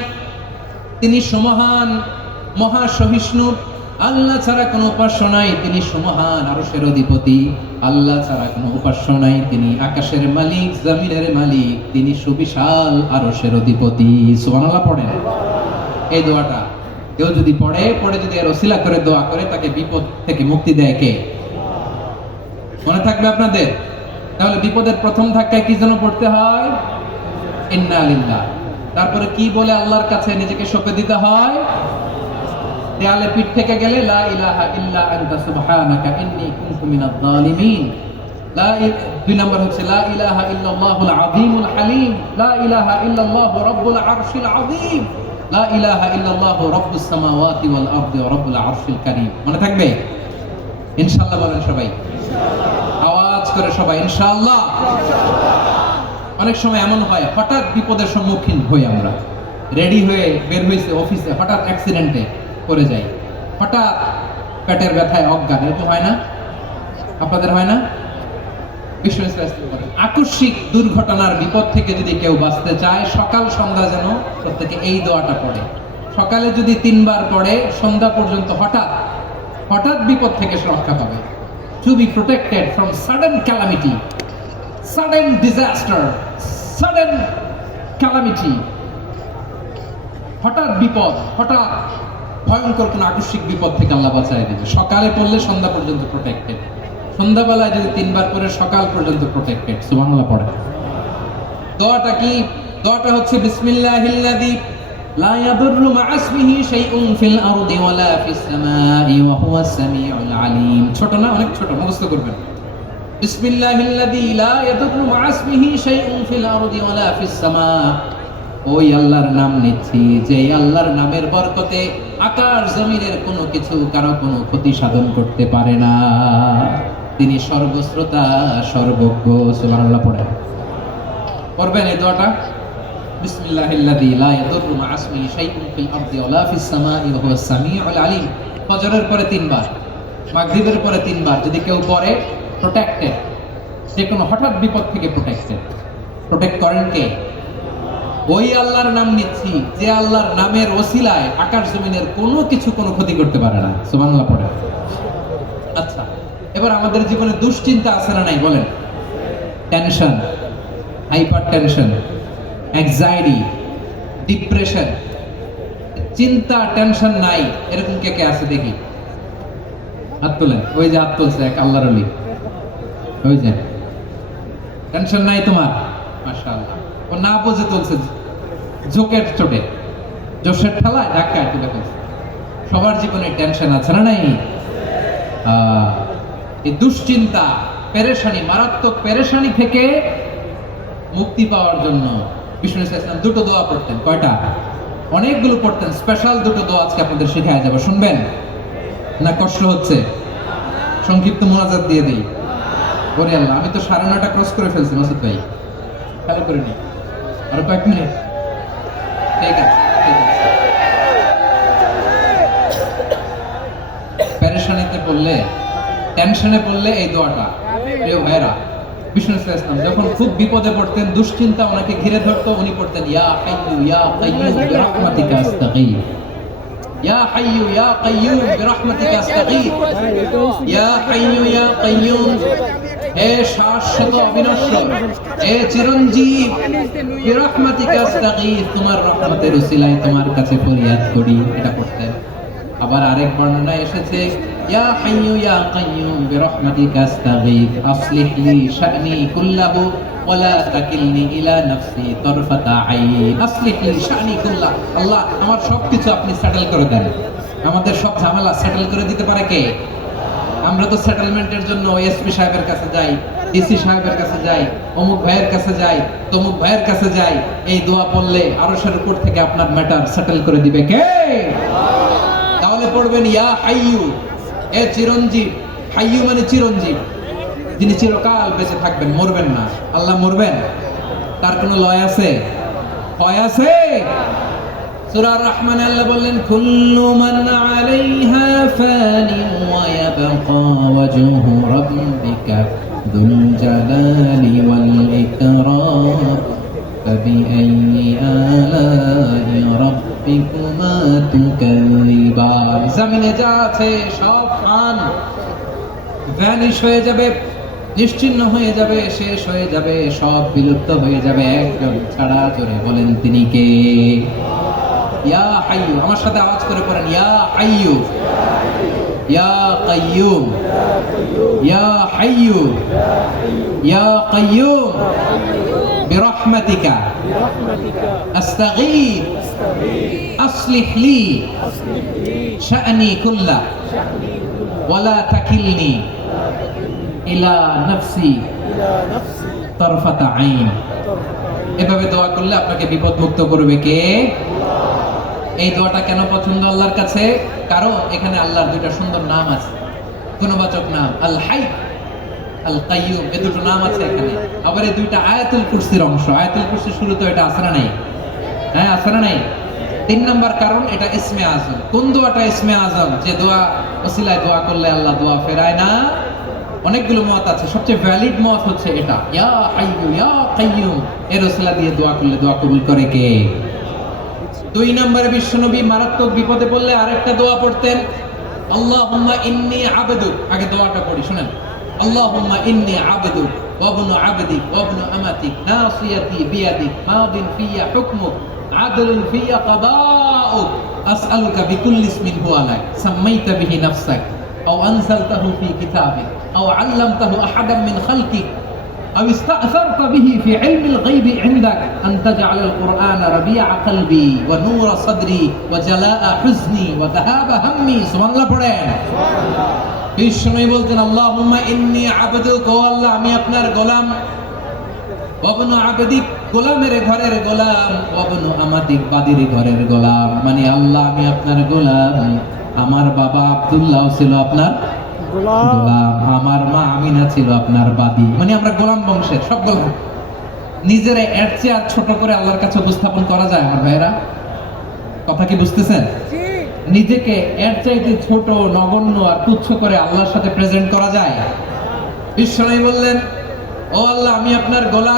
তিনি সমহান, মহা সহিষ্ণু। আল্লাহ ছাড়া কোনো উপাস্য নাই, তিনি সমহান, আরশের অধিপতি। আল্লাহ ছাড়া কোনো উপাস্য নাই, তিনি আকাশের মালিক, জমিনের মালিক, তিনি সুবিশাল আরশের অধিপতি। সুবহানাল্লাহ পড়েন এই দোয়াটা। কেউ যদি পড়ে যদি এর ওসিলা করে দোয়া করে, তাকে বিপদ থেকে মুক্তি দেয় কে? মনে থাকবে আপনাদের? তাহলে বিপদের প্রথম ধাক্কায় কি যেন পড়তে হয়? ইন্না লিল্লাহ। তারপরে কি বলে আল্লাহর কাছে নিজেকে সঁপে দিতে হয়? দেয়ালে পিঠ থেকে গেলে লা ইলাহা ইল্লা আনতা সুবহানাকা ইন্নী কুনতু মিনাজ জালিমিন। দুই নম্বর হচ্ছে লা ইলাহা ইল্লাল্লাহুল আযীমুল হালিম, লা ইলাহা ইল্লাল্লাহু রাব্বুল আরশিল আযীম, লা ইলাহা ইল্লাল্লাহু রাব্বুস সামাওয়াতি ওয়াল আরদি ওয়া রাব্বুল আরশিল কারীম। মনে থাকবে? ইনশাআল্লাহ বলেন সবাই, আওয়াজ করে সবাই ইনশাআল্লাহ। অনেক সময় এমন হয়, হঠাৎ বিপদের সম্মুখীন হই আমরা, রেডি হয়ে বের হয়েছে অফিসে, হঠাৎ অ্যাক্সিডেন্টে পড়ে যাই, হঠাৎ পেটের ব্যথায় অজ্ঞান। এরকম হয় না? আপনাদের হয় না? আকস্মিক দুর্ঘটনার বিপদ থেকে যদি কেউ বাঁচতে চায়, সকাল সন্ধ্যা যেন প্রত্যেকে এই দোয়াটা পড়ে। সকালে যদি 3 বার পড়ে, সন্ধ্যা পর্যন্ত হঠাৎ বিপদ থেকে রক্ষা পাবে। To be protected from sudden calamity, sudden disaster, sudden calamity. হঠাৎ বিপদ, হঠাৎ ভয়ঙ্কর কোন আকস্মিক বিপদ থেকে আল্লাহ বাঁচায় দেবে। সকালে পড়লে সন্ধ্যা পর্যন্ত প্রোটেক্টেড, সন্ধ্যাবেলায় যদি 3 বার পড়ে সকাল পর্যন্ত প্রোটেক্টেড। সুবহানাল্লাহ পড়ে। দোয়াটা কি? দোয়াটা হচ্ছে বিসমিল্লাহিল্লাযী লা ইয়াদুররু মা'a ইসমিহি শাইউন ফিল আরদি ওয়ালা ফিস সামাই ওয়া হুয়াস সামিউল আলীম। ছোট না? অনেক ছোট, মুখস্থ করবেন। বিসমিল্লাহিল্লাযী লা ইয়াদুররু মা'a ইসমিহি শাইউন ফিল আরদি ওয়ালা ফিস সামা। ওই আল্লাহর নাম নিচ্ছি, যে আল্লাহর নামের বরকতে আকাশ জমিনের কোনো কিছু কারো কোনো ক্ষতি সাধন করতে পারে না। তিনি সর্বশ্রোতা, সর্বজ্ঞ। সুবহানাল্লাহ পড়েন। পড়বেন এই দোয়াটা, বিসমিল্লাহিল্লাযী লা ইয়াদুররু মা'a ইসমিহি শাইউন ফিল আরদি ওয়ালা ফিস সামাই ওয়া হুয়াস সামিউল আলীম। ফজরের পরে 3 বার, মাগরিবের পরে 3 বার যদি কেউ পড়ে, প্রোটেক্টেড, যে কোনো হঠাৎ বিপদ থেকে প্রোটেক্টেড। প্রোটেক্ট করেন কে? ওই আল্লাহর নাম নিচ্ছি, যে আল্লাহর নামের ওসিলায় আকাশ জমিনের কোনো কিছু কোনো ক্ষতি করতে পারে না। সুবহানাল্লাহ পড়ে। আচ্ছা, এবার আমাদের জীবনে দুশ্চিন্তা আছে না নাই বলেন? Tension, hyper tension, anxiety, depression, চিন্তা, টেনশন নাই এরকম কে কে আছে দেখি? হাত তোলেন। ওই যে হাত তুলছে এক আল্লাহর ওলি, ওই যে। টেনশন নাই তোমার? মাশাআল্লাহ। ও না বুঝে তুলছে, জোকের চোটে, জোশের ঠালায় ধাক্কায় তুলে ফেলছে। সবার জীবনে টেনশন আছে না নাই? এই দুশ্চিন্তা, পেরেশানি, মারাত্মক পেরেশানি থেকে মুক্তি পাওয়ার জন্য বিষ্ণু ইসলাম 2টো দোয়া পড়তেন। কয়টা? অনেকগুলো পড়তেন। স্পেশাল 2টো দোয়া আজকে আপনাদের শেখায় যাবে। শুনবেন না? কষ্ট হচ্ছে? সংক্ষিপ্ত মোনাজাত দিয়ে দিই। ওরে আল্লাহ, আমি তো 9:30 ক্রস করে ফেলছি মাসুদ ভাই, খেয়াল করে নি। আর কয়েক মিনিট। ঠিক আছে, ঠিক আছে। পেরেশানিতে পড়লে, টেনশনে পড়লে এই দোয়াটা। প্রিয় ভাইরা, বিষ্ণু ইসলাম যখন খুব বিপদে পড়তেন, দুশ্চিন্তা ওনাকে ঘিরে ধরতো, উনি পড়তেন ইয়া হাইয়্যু ইয়া কাইয়্যুম বিরহমাতিকা আস্তাগীথ, ইয়া হাইয়্যু ইয়া কাইয়্যুম বিরহমাতিকা আস্তাগীথ, ইয়া হাইয়্যু ইয়া কাইয়্যুম, হে শাশ্বত অবিনশ্বর, হে চিরঞ্জীব, বিরহমাতিকা আস্তাগীথ, তোমার রহমতের উসিলায় তোমার কাছে ফরিয়াদ করি। এটা পড়তেন। আবার আরেক বর্ণনায় এসেছে ইয়া হাইয়্যু ইয়া কাইয়্যুম বিরহমাতিকা আস্তাগীথ আসলিহ লি শা'নি কুল্লাহু ওয়া লা তাকিলনি ইলা নাফসি তারফাতা আইন। আসলিহ লি শা'নি কুল্লাহ, আল্লাহ আমার সবকিছু আপনি সেটেল করে দেন। আমাদের সব ঝামেলা সেটেল করে দিতে পারে কে? আমরা তো সেটেলমেন্টের জন্য এসপি সাহেবের কাছে যাই, ডিসি সাহেবের কাছে যাই, অমুক ভাইয়ের কাছে যাই, তমুক ভাইয়ের কাছে যাই। এই দোয়া পড়লে আরশের উপর থেকে আপনার ম্যাটার সেটেল করে দিবে কে? তাহলে পড়বেন ইয়া হাইয়ু, এ চিরঞ্জীব। হাইয়ু মানে চিরঞ্জীব, যিনি চিরকাল বেঁচে থাকবেন, মরবেন না। আল্লাহ মরবেন? তার কোনো লয় আছে? হয় আছে? সূরা রহমান আল্লাহ বললেন কুল্লু মান আলাইহা ফানি ওয়া ইয়াবকা ওয়াজহু রাব্বিকা যুল জালালি ওয়াল ইকরাম ফাবিআইয়ি আলাই রাব্বিকুমা তুকাল্লিবান। জমিনে যা আছে সব ফান, ভ্যানিশ হয়ে যাবে, নিশ্চিহ্ন হয়ে যাবে, শেষ হয়ে যাবে, সব বিলুপ্ত হয়ে যাবে, একজন ছাড়া। জোরে বলেন তিনি কে? ইয়া হাইয়ু, আমার সাথে আওয়াজ করে পড়েন ইয়া হাইয়ু, ইয়া কাইয়ুম, ইয়া হাইয়ু, ইয়া কাইয়ুম বিরহমাতিকা আস্তাগীথ আসলিহ লি শা'নি কুল্লা ওয়ালা তাকিলনি ইলা নাফসি তারফাতা আইন। এভাবে দোয়া করলে আপনাকে বিপদ মুক্ত করবে কে? এই দোয়াটা কেন পছন্দ আল্লাহর কাছে? কারণ এখানে আল্লাহর দুইটা সুন্দর নাম আছে, গুণবাচক নাম, আল হাই, আল কাইয়ুম। এই দুটো নাম আছে এখানে। আবার এই দুইটা আয়াতুল কুরসির অংশ। আয়াতুল কুরসির শুরুতে এটা আছে না নাই? হ্যাঁ, আছে না নাই? 3 নাম্বার কারণ এটা ইসমে আজম। কোন দোয়াটা ইসমে আজম? যে দোয়া ওসিলায় দোয়া করলে আল্লাহ দোয়া ফেরায় না। অনেকগুলো মত আছে, সবচেয়ে ভ্যালিড মত হচ্ছে এটা, ইয়া হাইয়ু ইয়া কাইয়ুম। এর ওসিলা দিয়ে দোয়া করলে দোয়া কবুল করে কে? 2 নম্বরে বিশ্বনবী মারাত্মক বিপদে পড়লে আরেকটা দোয়া পড়তেন, আল্লাহুম্মা ইন্নী আবদুক। আগে দোয়াটা পড়ি, শুনেন। আল্লাহুম্মা ইন্নী আবদুক ওয়া ইবনু আবদিক ওয়া ইবনু আমাতিক নাসিয়াতি বিয়াদিক মাদিন ফিয়া হুকমুক আদলুন ফিয়া কাদাউক আসআলুকা বিকুল্লি ইসমিন হুয়া লাক সাম্মাইতা বিহি নাফসাক আও আনজালতাহু ফি কিতাবিক আও আল্লামতাহু আহাদাম মিন খালকিক أو استأثرت به في علم الغيب عندك أن تجعل القرآن ربيع قلبي ونور صدري وجلاء حزني وذهاب همي। سبحان الله পড়েন। বিষ্ণু বলতেন আল্লাহুম্মা ইন্নী আবদুক, ও আল্লাহ আমি আপনার গোলাম, ওয়াবনু আবদিক গোলামের ঘরের গোলাম, ওয়াবনু আমাতিক বাদির ঘরের গোলাম। মানে আল্লাহ আমি আপনার গোলাম। আমার বাবা আব্দুল্লাহ ছিল আপনার গোলাম, আমার মা আমিনা ছিল আপনার বাদী। মানে আমরা গোলাম বংশের, সব গোলাম। নিজেরা এর চেয়ে আর ছোট করে আল্লাহর কাছে উপস্থাপন করা যায় আমার ভাইরা? কথা কি বুঝতেছেন? নিজেকে এর চাইতে ছোট, নগণ্য আর তুচ্ছ করে আল্লাহর সাথে প্রেজেন্ট করা যায়? বিশ্বনবী বললেন ও আল্লাহ আমি আপনার গোলাম।